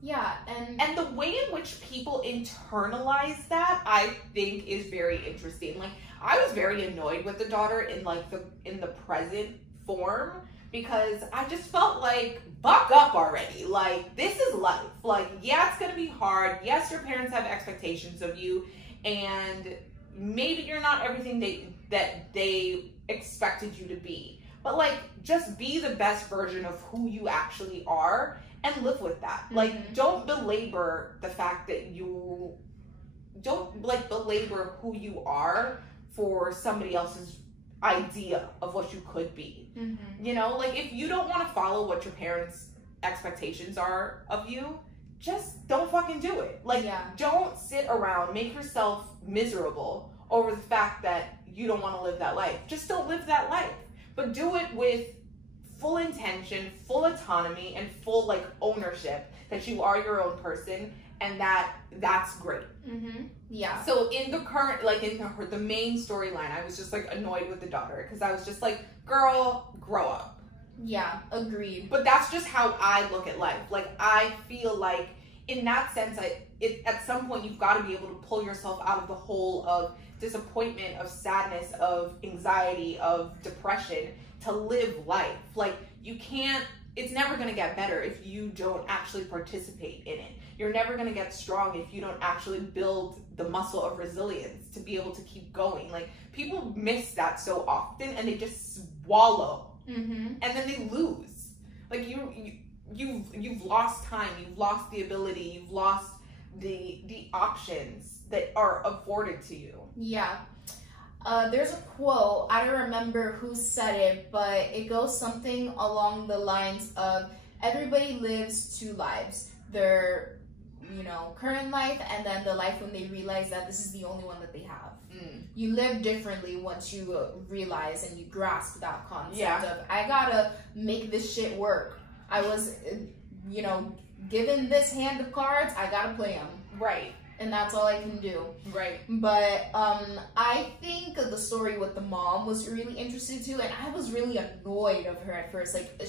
Yeah, and the way in which people internalize that, I think, is very interesting. Like, I was very annoyed with the daughter in the present form, because I just felt like, buck up already. Like, this is life. Like, yeah, it's gonna be hard. Yes, your parents have expectations of you, and maybe you're not everything that they expected you to be. But, like, just be the best version of who you actually are and live with that. Like, don't belabor the fact that don't belabor who you are for somebody else's idea of what you could be. You know, like, if you don't want to follow what your parents' expectations are of you, just don't fucking do it. Like, don't sit around, make yourself miserable over the fact that you don't want to live that life. Just don't live that life. But do it with full intention, full autonomy, and full, like, ownership that you are your own person, and that's great. Yeah. So in the current, like, in the main storyline, I was just, like, annoyed with the daughter, because I was just like, girl, grow up. Yeah, agreed. But that's just how I look at life. Like, I feel like in that sense, at some point you've got to be able to pull yourself out of the hole of disappointment, of sadness, of anxiety, of depression, to live life. Like, you can't, it's never going to get better if you don't actually participate in it. You're never going to get strong if you don't actually build the muscle of resilience to be able to keep going. Like, people miss that so often, and they just swallow, and then they lose. Like, you've lost time, you've lost the ability, you've lost the options that are afforded to you. Yeah. There's a quote, I don't remember who said it, but it goes something along the lines of, everybody lives two lives. Their, current life, and then the life when they realize that this is the only one that they have. You live differently once you realize and you grasp that concept of, I gotta make this shit work. I was, given this hand of cards, I gotta play them. Right. And that's all I can do. Right. But I think the story with the mom was really interesting too, and I was really annoyed of her at first. Like,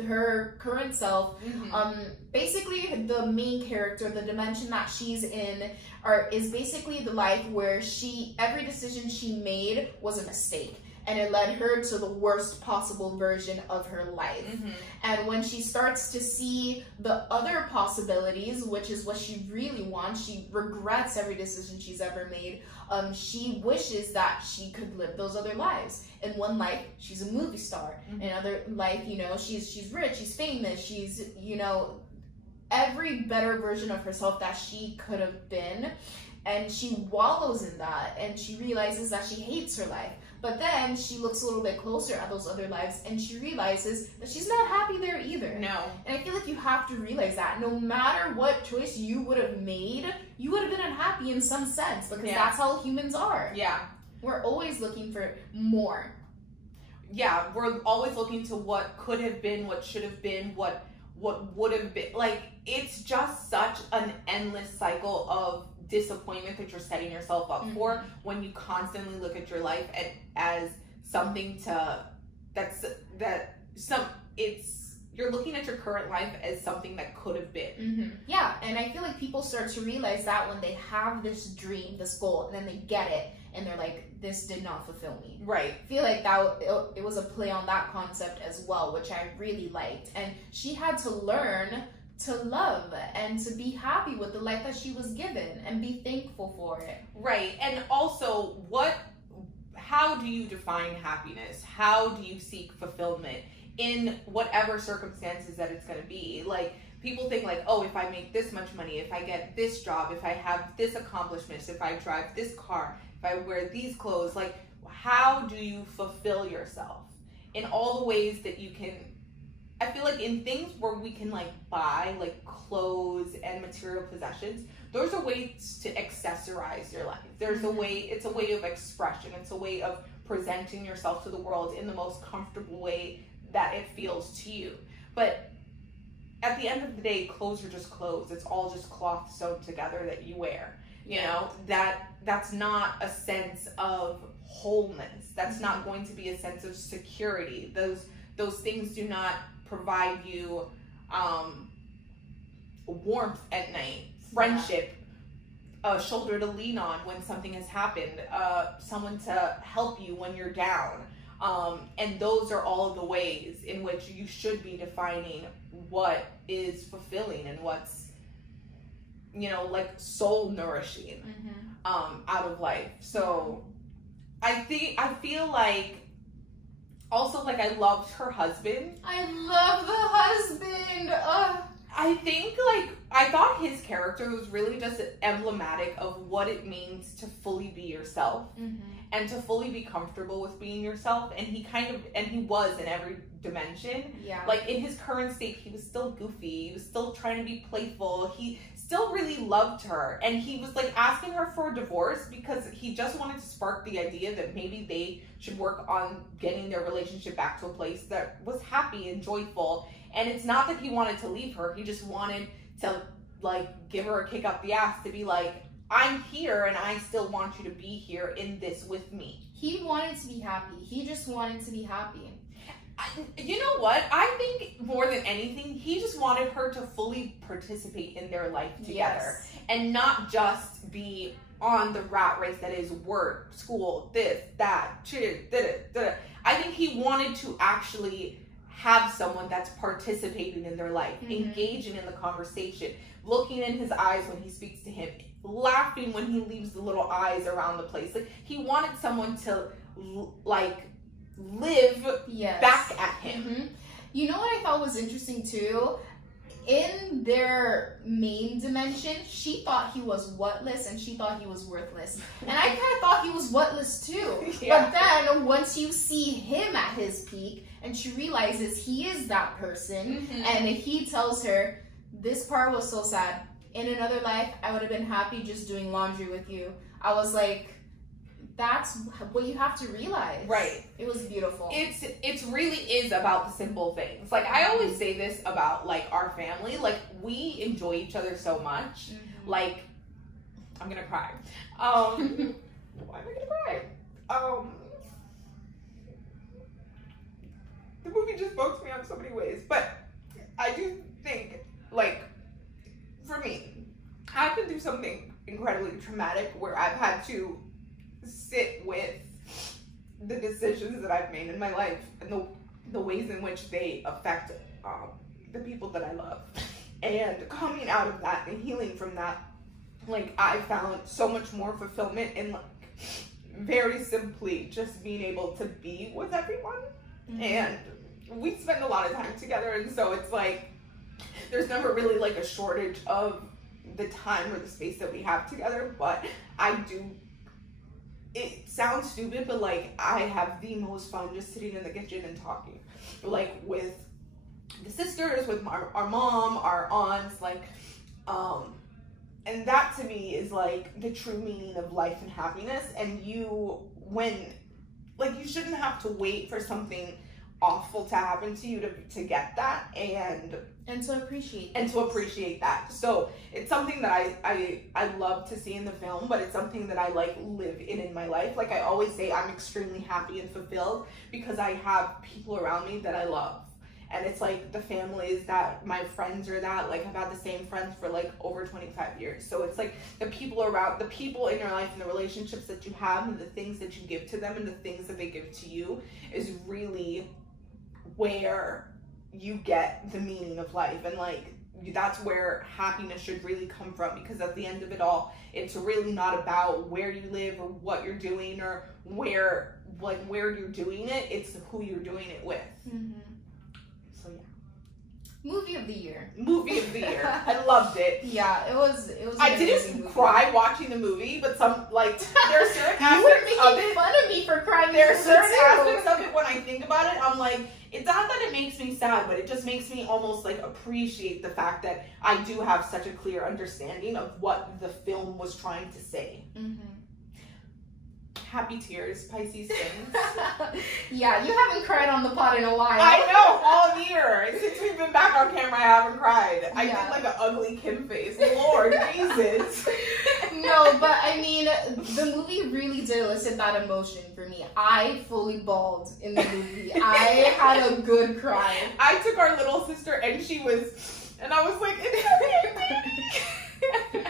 her current self, basically the main character, the dimension that she's in, is basically the life where every decision she made was a mistake. And it led her to the worst possible version of her life. And when she starts to see the other possibilities, which is what she really wants, she regrets every decision she's ever made. She wishes that she could live those other lives. In one life, she's a movie star. In another life, she's rich, she's famous, she's, every better version of herself that she could have been. And she wallows in that, and she realizes that she hates her life. But then she looks a little bit closer at those other lives, and she realizes that she's not happy there either. No. And I feel like you have to realize that no matter what choice you would have made, you would have been unhappy in some sense, because that's how humans are. Yeah. We're always looking for more. Yeah, we're always looking to what could have been, what should have been, what would have been. Like, it's just such an endless cycle of disappointment that you're setting yourself up for when you constantly look at your life as something you're looking at your current life as something that could have been. Yeah, and I feel like people start to realize that when they have this dream, this goal, and then they get it, and they're like, this did not fulfill me. Right. I feel like it was a play on that concept as well, which I really liked. And she had to learn to love and to be happy with the life that she was given and be thankful for it. Right. And also, how do you define happiness? How do you seek fulfillment in whatever circumstances that it's going to be? Like, people think like, oh, if I make this much money, if I get this job, if I have this accomplishments, if I drive this car, if I wear these clothes, like, how do you fulfill yourself in all the ways that you can? I feel like in things where we can like buy like clothes and material possessions, those are ways to accessorize your life. There's it's a way of expression. It's a way of presenting yourself to the world in the most comfortable way that it feels to you. But at the end of the day, clothes are just clothes. It's all just cloth sewn together that you wear. You know, that's not a sense of wholeness. That's not going to be a sense of security. Those things do not provide you warmth at night, friendship, a shoulder to lean on when something has happened, someone to help you when you're down. And those are all the ways in which you should be defining what is fulfilling and what's, you know, like soul nourishing out of life. So I feel like also, like, I loved her husband. I love the husband. I think, like, I thought his character was really just emblematic of what it means to fully be yourself and to fully be comfortable with being yourself. And he was in every dimension. Yeah. Like, in his current state, he was still goofy. He was still trying to be playful. He still really loved her. And he was, like, asking her for a divorce because he just wanted to spark the idea that maybe they should work on getting their relationship back to a place that was happy and joyful. And it's not that he wanted to leave her. He just wanted to, like, give her a kick up the ass to be like, I'm here and I still want you to be here in this with me. He wanted to be happy. He just wanted to be happy. You know what? I think more than anything, he just wanted her to fully participate in their life together. Yes. And not just be on the rat race that is work, school, this, that, shit, da-da. I think he wanted to actually have someone that's participating in their life, engaging in the conversation, looking in his eyes when he speaks to him, laughing when he leaves the little eyes around the place. Like, he wanted someone to, like, live back at him. You know what I thought was interesting too? In their main dimension, she thought he was whatless and she thought he was worthless. And I kind of thought he was whatless too. Yeah. But then once you see him at his peak and she realizes he is that person and he tells her, this part was so sad. In another life, I would have been happy just doing laundry with you. I was like, that's what you have to realize. Right. It was beautiful. It really is about the simple things. Like, I always say this about, like, our family. Like, we enjoy each other so much. Like, I'm gonna cry. Why am I gonna cry? The movie just spoke to me on so many ways. But I do think, like, for me, I've been through something incredibly traumatic where I've had to sit with the decisions that I've made in my life and the ways in which they affect the people that I love. And coming out of that and healing from that, like, I found so much more fulfillment in, like, very simply just being able to be with everyone. And we spend a lot of time together, and so it's like there's never really, like, a shortage of the time or the space that we have together. But I do, it sounds stupid, but, like, I have the most fun just sitting in the kitchen and talking, like, with the sisters, with our mom, our aunts, like, and that to me is, like, the true meaning of life and happiness. And you shouldn't have to wait for something awful to happen to you to get that and to appreciate that. So it's something that I love to see in the film, but it's something that I, like, live in my life. Like, I always say, I'm extremely happy and fulfilled because I have people around me that I love. And it's like the families that my friends are that, like, I've had the same friends for, like, over 25 years. So it's like the people in your life and the relationships that you have and the things that you give to them and the things that they give to you is really where you get the meaning of life. And, like, that's where happiness should really come from, because at the end of it all, it's really not about where you live or what you're doing or where you're doing it. It's who you're doing it with. So yeah. Movie of the year. I loved it. Yeah, it was. I didn't cry watching the movie, but some, like, there are certain you were aspects of making it. fun of me for crying. There are certain aspects of it when I think about it, I'm like, it's not that it makes me sad, but it just makes me almost, like, appreciate the fact that I do have such a clear understanding of what the film was trying to say. Happy tears, Pisces things. Yeah, you haven't cried on the pod in a while. I know, all year. Since we've been back on camera, I haven't cried. I did, like, an ugly Kim face. Lord Jesus. No, but I mean, the movie really did elicit that emotion for me. I fully bawled in the movie. I had a good cry. I took our little sister, and she was And I was like, it's amazing.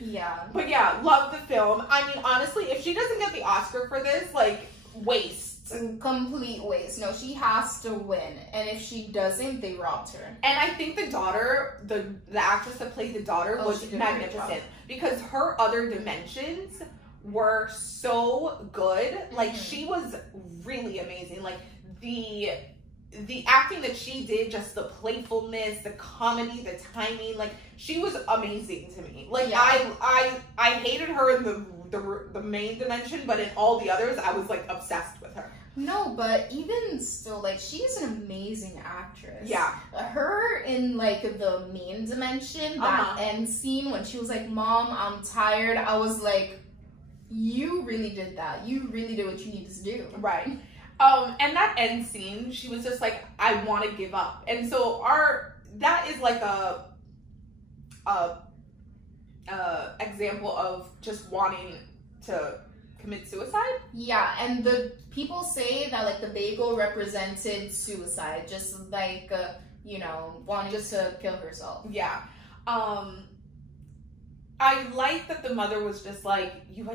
Yeah. But yeah, love the film. I mean, honestly, if she doesn't get the Oscar for this, like, waste. Complete waste. No, she has to win. And if she doesn't, they robbed her. And I think the daughter, the actress that played the daughter was magnificent. Because her other dimensions were so good. Like, she was really amazing. Like, the acting that she did, just the playfulness, the comedy, the timing, like, she was amazing to me. Like, yeah. I hated her in the main dimension, but in all the others, I was, like, obsessed with her. No, but even still, like, she's an amazing actress. Yeah. Her in, like, the main dimension, that end scene when she was like, Mom, I'm tired, I was like, you really did that. You really did what you needed to do. Right. And that end scene, she was just like, I want to give up. And so that is like a example of just wanting to commit suicide. Yeah, and the people say that, like, the bagel represented suicide, just like, wanting just to kill herself. Yeah. I like that the mother was just like, you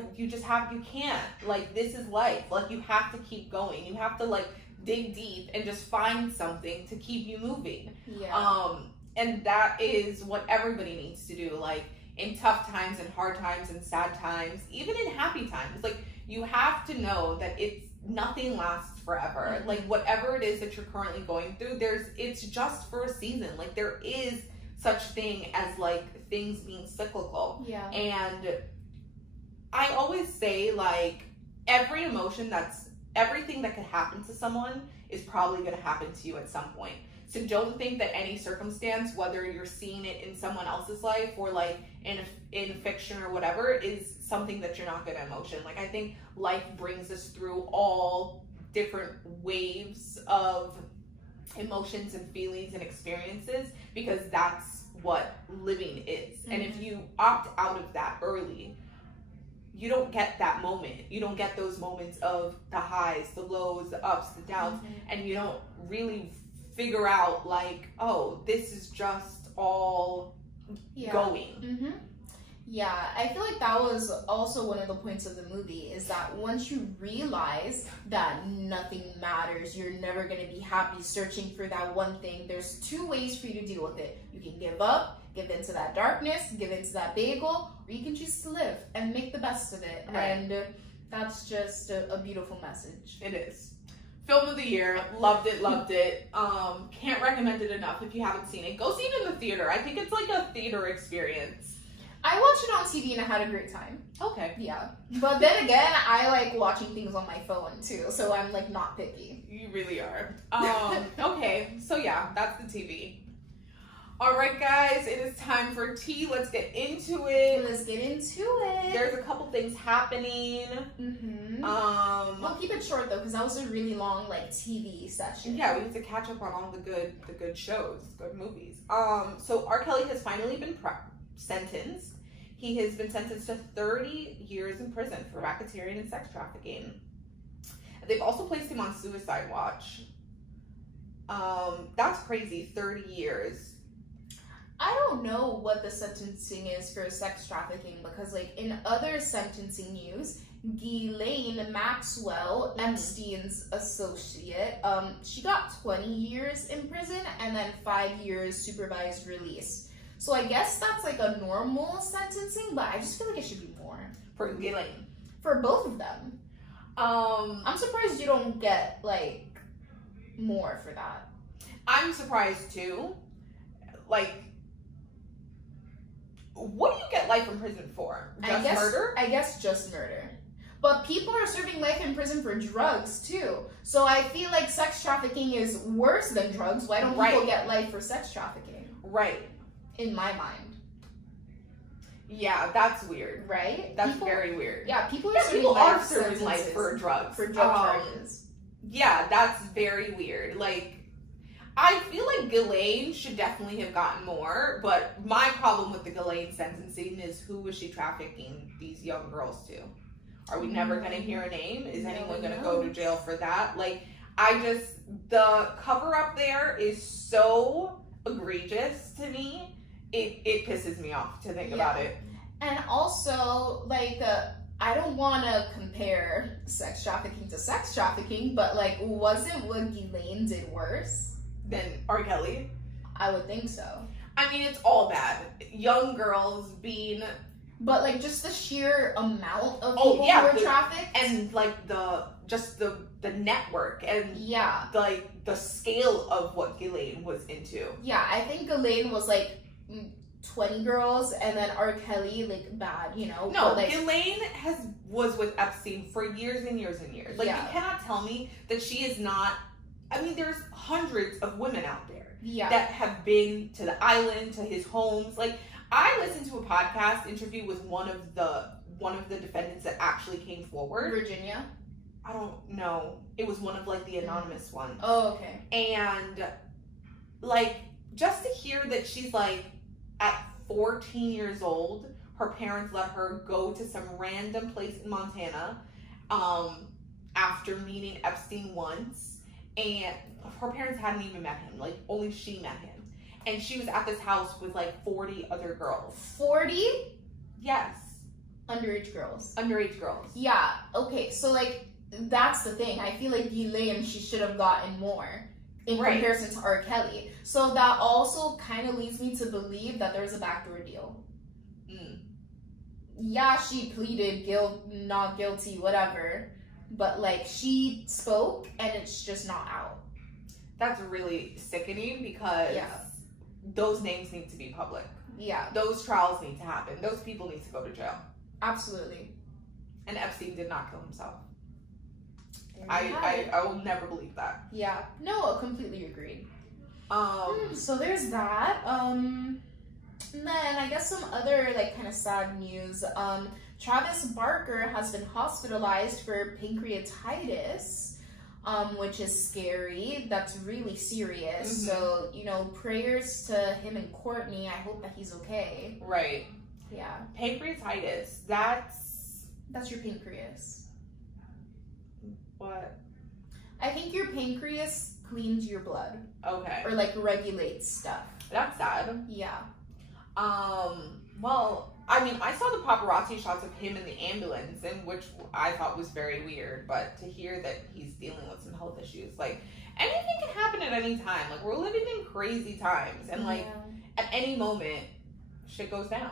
can't, like, this is life. Like, you have to keep going. You have to, like, dig deep and just find something to keep you moving. Yeah. And that is what everybody needs to do. Like, in tough times and hard times and sad times, even in happy times, like, you have to know that nothing lasts forever. Mm-hmm. Like, whatever it is that you're currently going through, it's just for a season. Like, there is such thing as, like, things being cyclical. Yeah. And I always say, like, everything that could happen to someone is probably going to happen to you at some point. So don't think that any circumstance, whether you're seeing it in someone else's life or, like, in fiction or whatever, is something that you're not going to emotion. Like, I think life brings us through all different waves of emotions and feelings and experiences, because that's what living is. Mm-hmm. And if you opt out of that early, you don't get that moment. You don't get those moments of the highs, the lows, the ups, the downs, and you don't really figure out, like, oh, this is just all going. Mm-hmm. Yeah, I feel like that was also one of the points of the movie, is that once you realize that nothing matters, you're never going to be happy searching for that one thing, there's two ways for you to deal with it. You can give up, give into that darkness, give into that bagel, or you can choose to live and make the best of it. Right. And that's just a beautiful message. It is. Film of the year. Loved it. Can't recommend it enough if you haven't seen it. Go see it in the theater. I think it's like a theater experience. I watched it on TV and I had a great time. Okay. Yeah. But then again, I like watching things on my phone too, so I'm, like, not picky. You really are. Okay, so yeah, that's the TV. All right, guys, it is time for tea. Let's get into it. There's a couple things happening. Mm-hmm. We'll keep it short though, because that was a really long, like, TV session. Yeah, we need to catch up on all the good shows, good movies. So R.Kelly has finally been sentenced. He has been sentenced to 30 years in prison for racketeering and sex trafficking. They've also placed him on suicide watch. That's crazy, 30 years. I don't know what the sentencing is for sex trafficking, because, like, in other sentencing news, Ghislaine Maxwell, Epstein's associate, she got 20 years in prison and then 5 years supervised release. So I guess that's, like, a normal sentencing, but I just feel like it should be more. For Ghislaine. For both of them. I'm surprised you don't get, like, more for that. I'm surprised too. Like, what do you get life in prison for? Murder? I guess just murder. But people are serving life in prison for drugs too. So I feel like sex trafficking is worse than drugs. Why don't people get life for sex trafficking? Right. In my mind. Yeah, that's weird. Right? That's very weird. Yeah, people are serving life for drugs. For drug charges. Yeah, that's very weird. Like, I feel like Ghislaine should definitely have gotten more, but my problem with the Ghislaine sentencing is, who was she trafficking these young girls to? Are we never going to hear a name? Is anyone going to go to jail for that? Like, the cover-up there is so egregious to me, it pisses me off to think about it. And also, like, I don't want to compare sex trafficking to sex trafficking, but, like, wasn't what Ghislaine did worse than R.Kelly? I would think so. I mean, it's all bad. Young girls being... But, like, just the sheer amount of people who were trafficked. And, like, the network and, like, the scale of what Ghislaine was into. Yeah, I think Ghislaine was, like, 20 girls, and then R. Kelly, like, bad, you know? No, like, Ghislaine was with Epstein for years and years and years. Like, you cannot tell me that she is not... I mean, there's hundreds of women out there that have been to the island, to his homes. Like, I listened to a podcast interview with one of the defendants that actually came forward. Virginia? I don't know. It was one of, like, the anonymous ones. Oh, okay. And, like, just to hear that she's, like, at 14 years old, her parents let her go to some random place in Montana after meeting Epstein once. And her parents hadn't even met him. Like, only she met him. And she was at this house with, like, 40 other girls. 40? Yes. Underage girls. Underage girls. Yeah. Okay, so, like, that's the thing. I feel like Ghislaine, she should have gotten more in comparison to R. Kelly. So that also kind of leads me to believe that there's a backdoor deal. Yeah, she pleaded not guilty, whatever. But, like, she spoke, and it's just not out. That's really sickening because those names need to be public. Yeah. Those trials need to happen. Those people need to go to jail. Absolutely. And Epstein did not kill himself. I will never believe that. Yeah. No, completely agreed. So there's that. And then I guess some other, like, kind of sad news. Travis Barker has been hospitalized for pancreatitis, which is scary. That's really serious. So, you know, prayers to him and Courtney. I hope that he's okay. Right. Yeah. Pancreatitis, that's your pancreas. What? I think your pancreas cleans your blood. Okay. Or, like, regulates stuff. That's sad. Yeah. Well, I mean, I saw the paparazzi shots of him in the ambulance, and which I thought was very weird, but to hear that he's dealing with some health issues, like, anything can happen at any time. Like, we're living in crazy times, and, like, at any moment, shit goes down.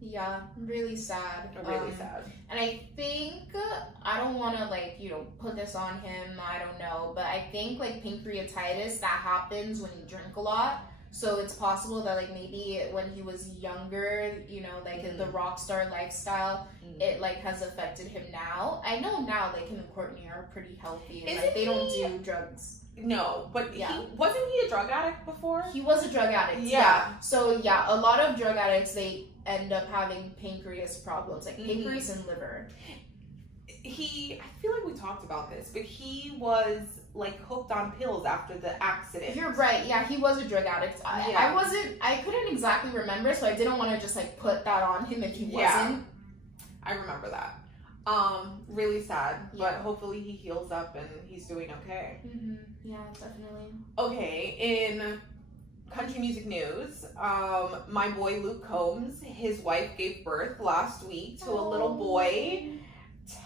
Yeah, really sad. Really sad. And I think, I don't want to, like, you know, put this on him, I don't know, but I think, like, pancreatitis, that happens when you drink a lot. So it's possible that, like, maybe when he was younger, you know, like, the rock star lifestyle, it, like, has affected him now. I know now, like, him and Courtney are pretty healthy. And, like, they don't do drugs. No, but wasn't he a drug addict before? He was a drug addict. Yeah. So, yeah, a lot of drug addicts, they end up having pancreas problems, like pancreas and liver. I feel like we talked about this, but he was, like, hooked on pills after the accident. You're right. Yeah, he was a drug addict. I couldn't exactly remember, so I didn't want to just, like, put that on him if he wasn't. I remember that. Really sad, but hopefully he heals up and he's doing okay. Yeah, definitely. Okay, in country music news, my boy Luke Combs, his wife gave birth last week to a little boy,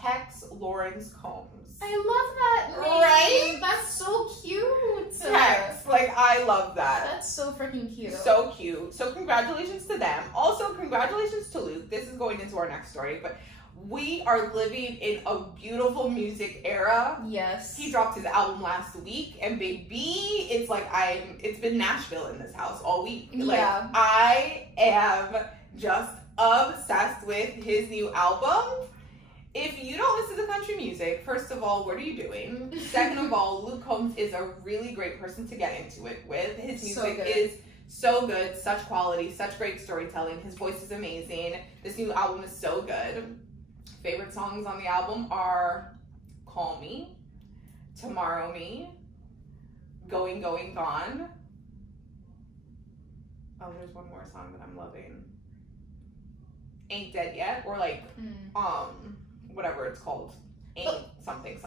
Tex Lawrence Combs. I love that name. Right? That's so cute. Tex, like, I love that. That's so freaking cute. So cute. So congratulations to them. Also, congratulations to Luke. This is going into our next story, but we are living in a beautiful music era. Yes. He dropped his album last week, and baby, it's like it's been Nashville in this house all week. Like, I am just obsessed with his new album. If you don't listen to country music, first of all, what are you doing? Second of all, Luke Combs is a really great person to get into it with. His music is so good, such quality, such great storytelling. His voice is amazing. This new album is so good. Favorite songs on the album are Call Me, Tomorrow Me, Going, Going, Gone. Oh, there's one more song that I'm loving. Ain't Dead Yet, or like, whatever it's called. Ain't something.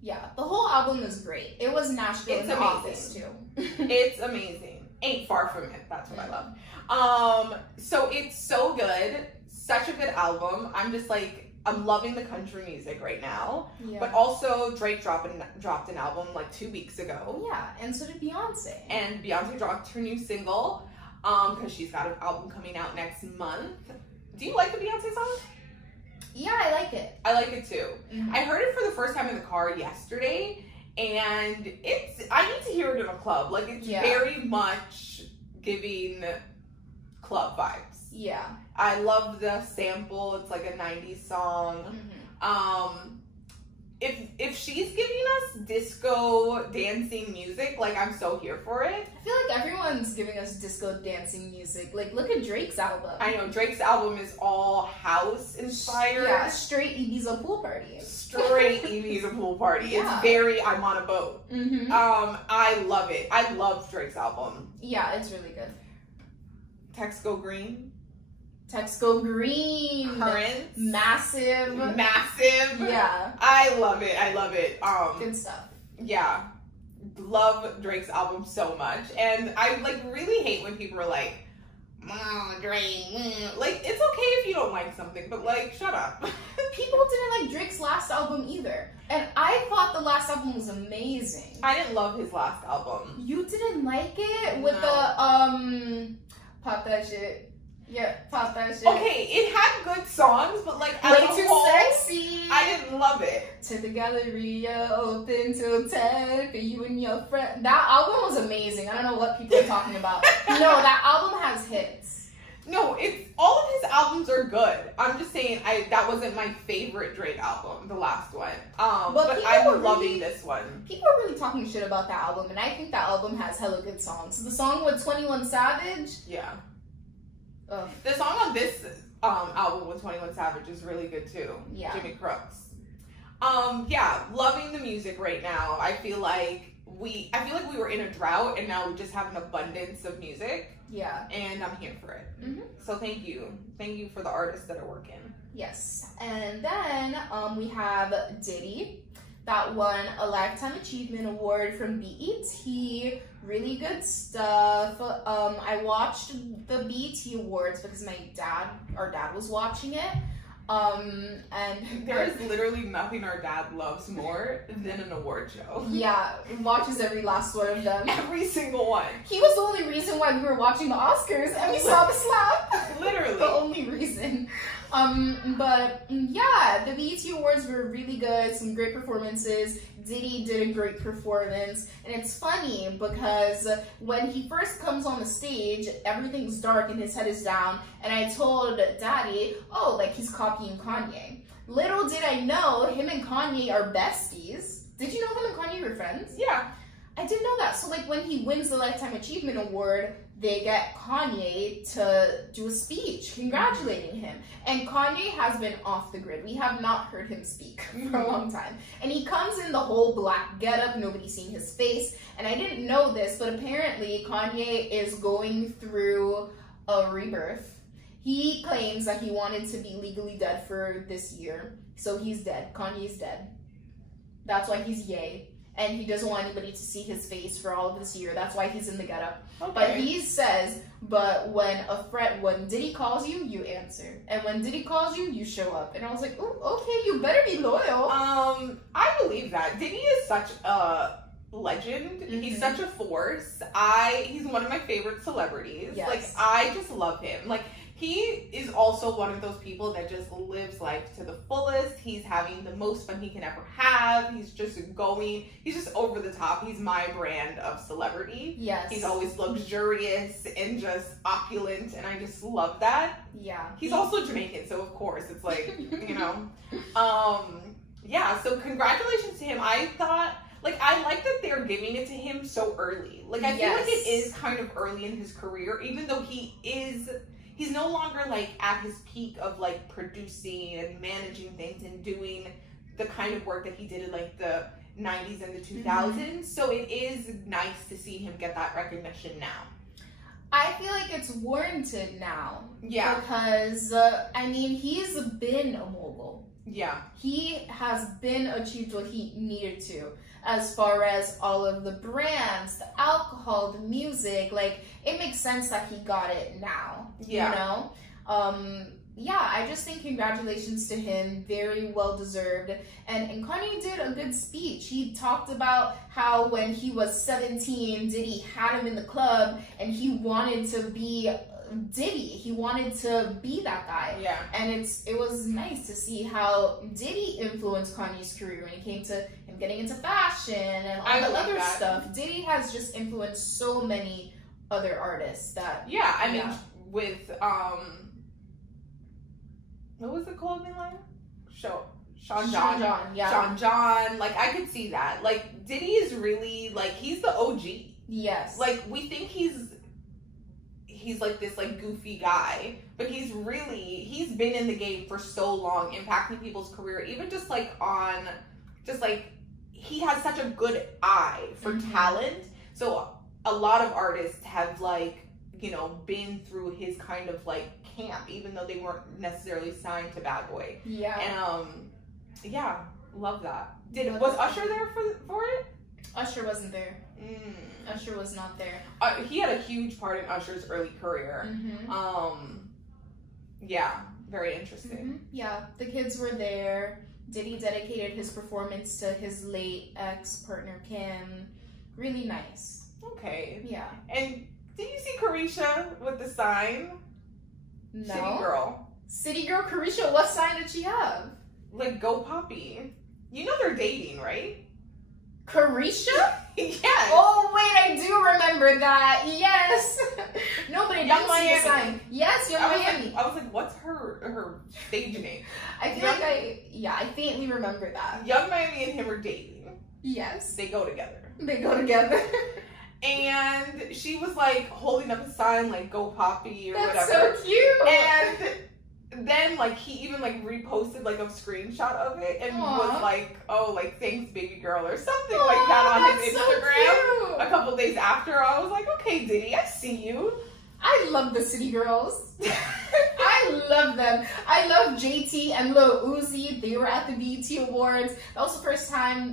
Yeah, the whole album is great. It was Nashville in the office too. It's amazing. Ain't Far From It. That's what I love. So it's so good. Such a good album. I'm just like, I'm loving the country music right now. Yeah. But also Drake dropped an album like 2 weeks ago. Yeah, and so did Beyonce. And Beyonce dropped her new single because she's got an album coming out next month. Do you like the Beyonce song? Yeah, I like it. I like it too. Mm-hmm. I heard it for the first time in the car yesterday, and I need to hear it in a club. Like, it's very much giving club vibes. Yeah. I love the sample. It's like a 90s song. Mm-hmm. If she's giving us disco dancing music, like, I'm so here for it. I feel like everyone's giving us disco dancing music. Like, look at Drake's album. I know, Drake's album is all house inspired. Yeah, straight Ibiza pool party. Straight Ibiza pool party. Yeah. It's very, I'm on a boat. Mm-hmm. I love it. I love Drake's album. Yeah, it's really good. Text Go Green. Text Go Green. Currents. Massive. Yeah. I love it. Good stuff. Yeah. Love Drake's album so much. And I like really hate when people are like, Drake. Like, it's okay if you don't like something, but like, shut up. People didn't like Drake's last album either. And I thought the last album was amazing. I didn't love his last album. You didn't like it? With the pop that shit. Yeah, pop that shit. Okay, it had good songs, but like as Way a too whole, sexy. I didn't love it. To the Galleria, open till 10 for you and your friend. That album was amazing. I don't know what people are talking about. No, that album has hits. No, it's all of his albums are good. I'm just saying, that wasn't my favorite Drake album, the last one. But I'm loving this one. People are really talking shit about that album, and I think that album has hella good songs. The song with 21 Savage. Yeah. Ugh. The song on this album with 21 Savage is really good too. Yeah. Jimmy Crooks. Yeah, loving the music right now. I feel like we were in a drought and now we just have an abundance of music. Yeah. And I'm here for it. Mm-hmm. So thank you. Thank you for the artists that are working. Yes. And then we have Diddy that won a Lifetime Achievement Award from BET. Really good stuff. I watched the BET Awards because our dad was watching it. And there is literally nothing our dad loves more than an award show. Yeah, watches every last one of them. Every single one. He was the only reason why we were watching the Oscars and we saw the slap. Literally. The only reason. But yeah, the BET Awards were really good, some great performances. Diddy did a great performance, and it's funny because when he first comes on the stage, everything's dark and his head is down, and I told Daddy, oh, like he's copying Kanye. Little did I know, him and Kanye are besties. Did you know him and Kanye were friends? Yeah. I didn't know that. So like when he wins the Lifetime Achievement Award, they get Kanye to do a speech congratulating him. And Kanye has been off the grid. We have not heard him speak for a long time. And he comes in the whole black getup, nobody's seen his face. And I didn't know this, but apparently Kanye is going through a rebirth. He claims that he wanted to be legally dead for this year. So he's dead. Kanye's dead. That's why he's yay. And he doesn't want anybody to see his face for all of this year. That's why he's in the getup. Okay. But he says, but when Diddy calls you, you answer. And when Diddy calls you, you show up. And I was like, oh, okay, you better be loyal. I believe that. Diddy is such a legend. Mm-hmm. He's such a force. He's one of my favorite celebrities. Yes. Like, I just love him. Like, he is also one of those people that just lives life to the fullest. He's having the most fun he can ever have. He's just over the top. He's my brand of celebrity. Yes. He's always luxurious and just opulent, and I just love that. Yeah. He's also Jamaican, so of course it's like, you know. Yeah, so congratulations to him. I like that they're giving it to him so early. Like, I feel like it is kind of early in his career, even though he's no longer like at his peak of like producing and managing things and doing the kind of work that he did in like the 90s and the 2000s. Mm-hmm. So it is nice to see him get that recognition now. I feel like it's warranted now. Yeah. Because, he's been a mogul. Yeah. He has been achieved what he needed to, as far as all of the brands, the alcohol, the music. Like, it makes sense that he got it now. Yeah. You know? Yeah, I just think congratulations to him. Very well deserved. And Kanye did a good speech. He talked about how when he was 17, Diddy had him in the club and he wanted to be Diddy. He wanted to be that guy. Yeah. And it was nice to see how Diddy influenced Kanye's career when it came to him getting into fashion and all the other stuff. Diddy has just influenced so many other artists that... Yeah, I mean, with, what was it called in line? Sean John. Yeah. Sean John. Like, I could see that. Like, Diddy is really, like, he's the OG. Yes. Like, we think he's like this like goofy guy, but he's been in the game for so long, impacting people's career, even just like he has such a good eye for talent. So a lot of artists have like, you know, been through his kind of like camp, even though they weren't necessarily signed to Bad Boy. Yeah. And yeah, love that. Was Usher there for it? Usher wasn't there. Usher was not there. He had a huge part in Usher's early career. Yeah, very interesting. Yeah, the kids were there. Diddy dedicated his performance to his late ex-partner Kim. Really nice. Okay. Yeah. And did you see Carisha with the sign? No. City Girl. City Girl Carisha, what sign did she have? Like, Go Poppy. You know they're dating, right? Carisha? Yes. Oh, wait, I do remember that. Yes. No, but I didn't see the sign. Yes, Young Miami. I was like, what's her stage name? I feel like I faintly remember that. Young Miami and him are dating. Yes. They go together. They go together. And she was like holding up a sign like Go Poppy or That's whatever. So cute. And then like he even like reposted like a screenshot of it and was like, oh, like thanks baby girl or something like that on his Instagram. So a couple days after. I was like, okay, Diddy, I see you. I love the City Girls. I love them. I love JT and Lil Uzi. They were at the BET Awards. That was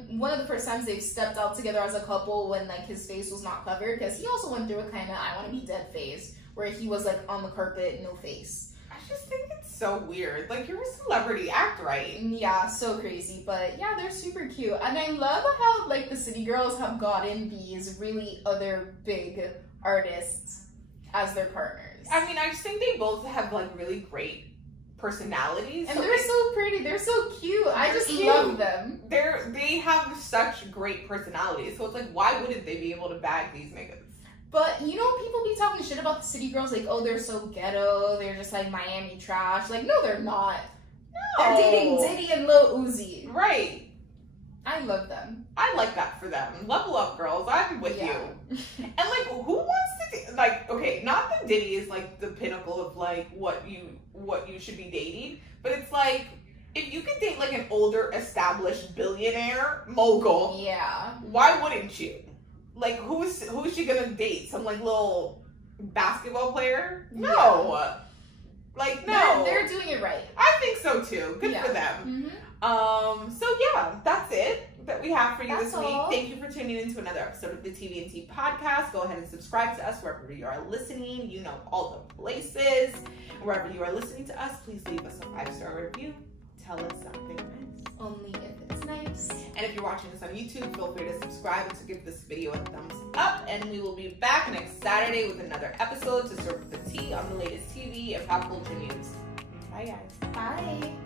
one of the first times they've stepped out together as a couple when like his face was not covered, because he also went through a kind of I want to be dead phase where he was like on the carpet, no face. I just think it's so weird. Like, you're a celebrity, act right. Yeah, so crazy. But yeah, they're super cute. And I love how like the City Girls have gotten these really other big artists as their partners. I mean, I just think they both have like really great personalities. And they're so pretty. They're so cute. I just love them. They have such great personalities. So it's like, why wouldn't they be able to bag these niggas? But you know, people be talking shit about the City Girls, like, oh, they're so ghetto, they're just like Miami trash. Like, no, they're not. No. They're dating Diddy and Lil Uzi. Right. I love them. I like that for them. Level up, girls. I'm with you. And like, who wants to like? Okay, not that Diddy is like the pinnacle of like what you should be dating, but it's like if you could date like an older, established billionaire mogul, yeah, why wouldn't you? Like, who is she gonna date? Some like little basketball player? No. Yeah. Like, no. They're doing it right. I think so too. Good for them. So yeah, that's it that we have for you this week. Thank you for tuning in to another episode of the TV&T podcast. Go ahead and subscribe to us wherever you are listening. You know all the places. Wherever you are listening to us, please leave us a 5-star review. Tell us something nice. Only if it's nice. And if you're watching this on YouTube, feel free to subscribe and to give this video a thumbs up. And we will be back next Saturday with another episode to serve the tea on the latest TV and pop culture news. Bye, guys. Bye.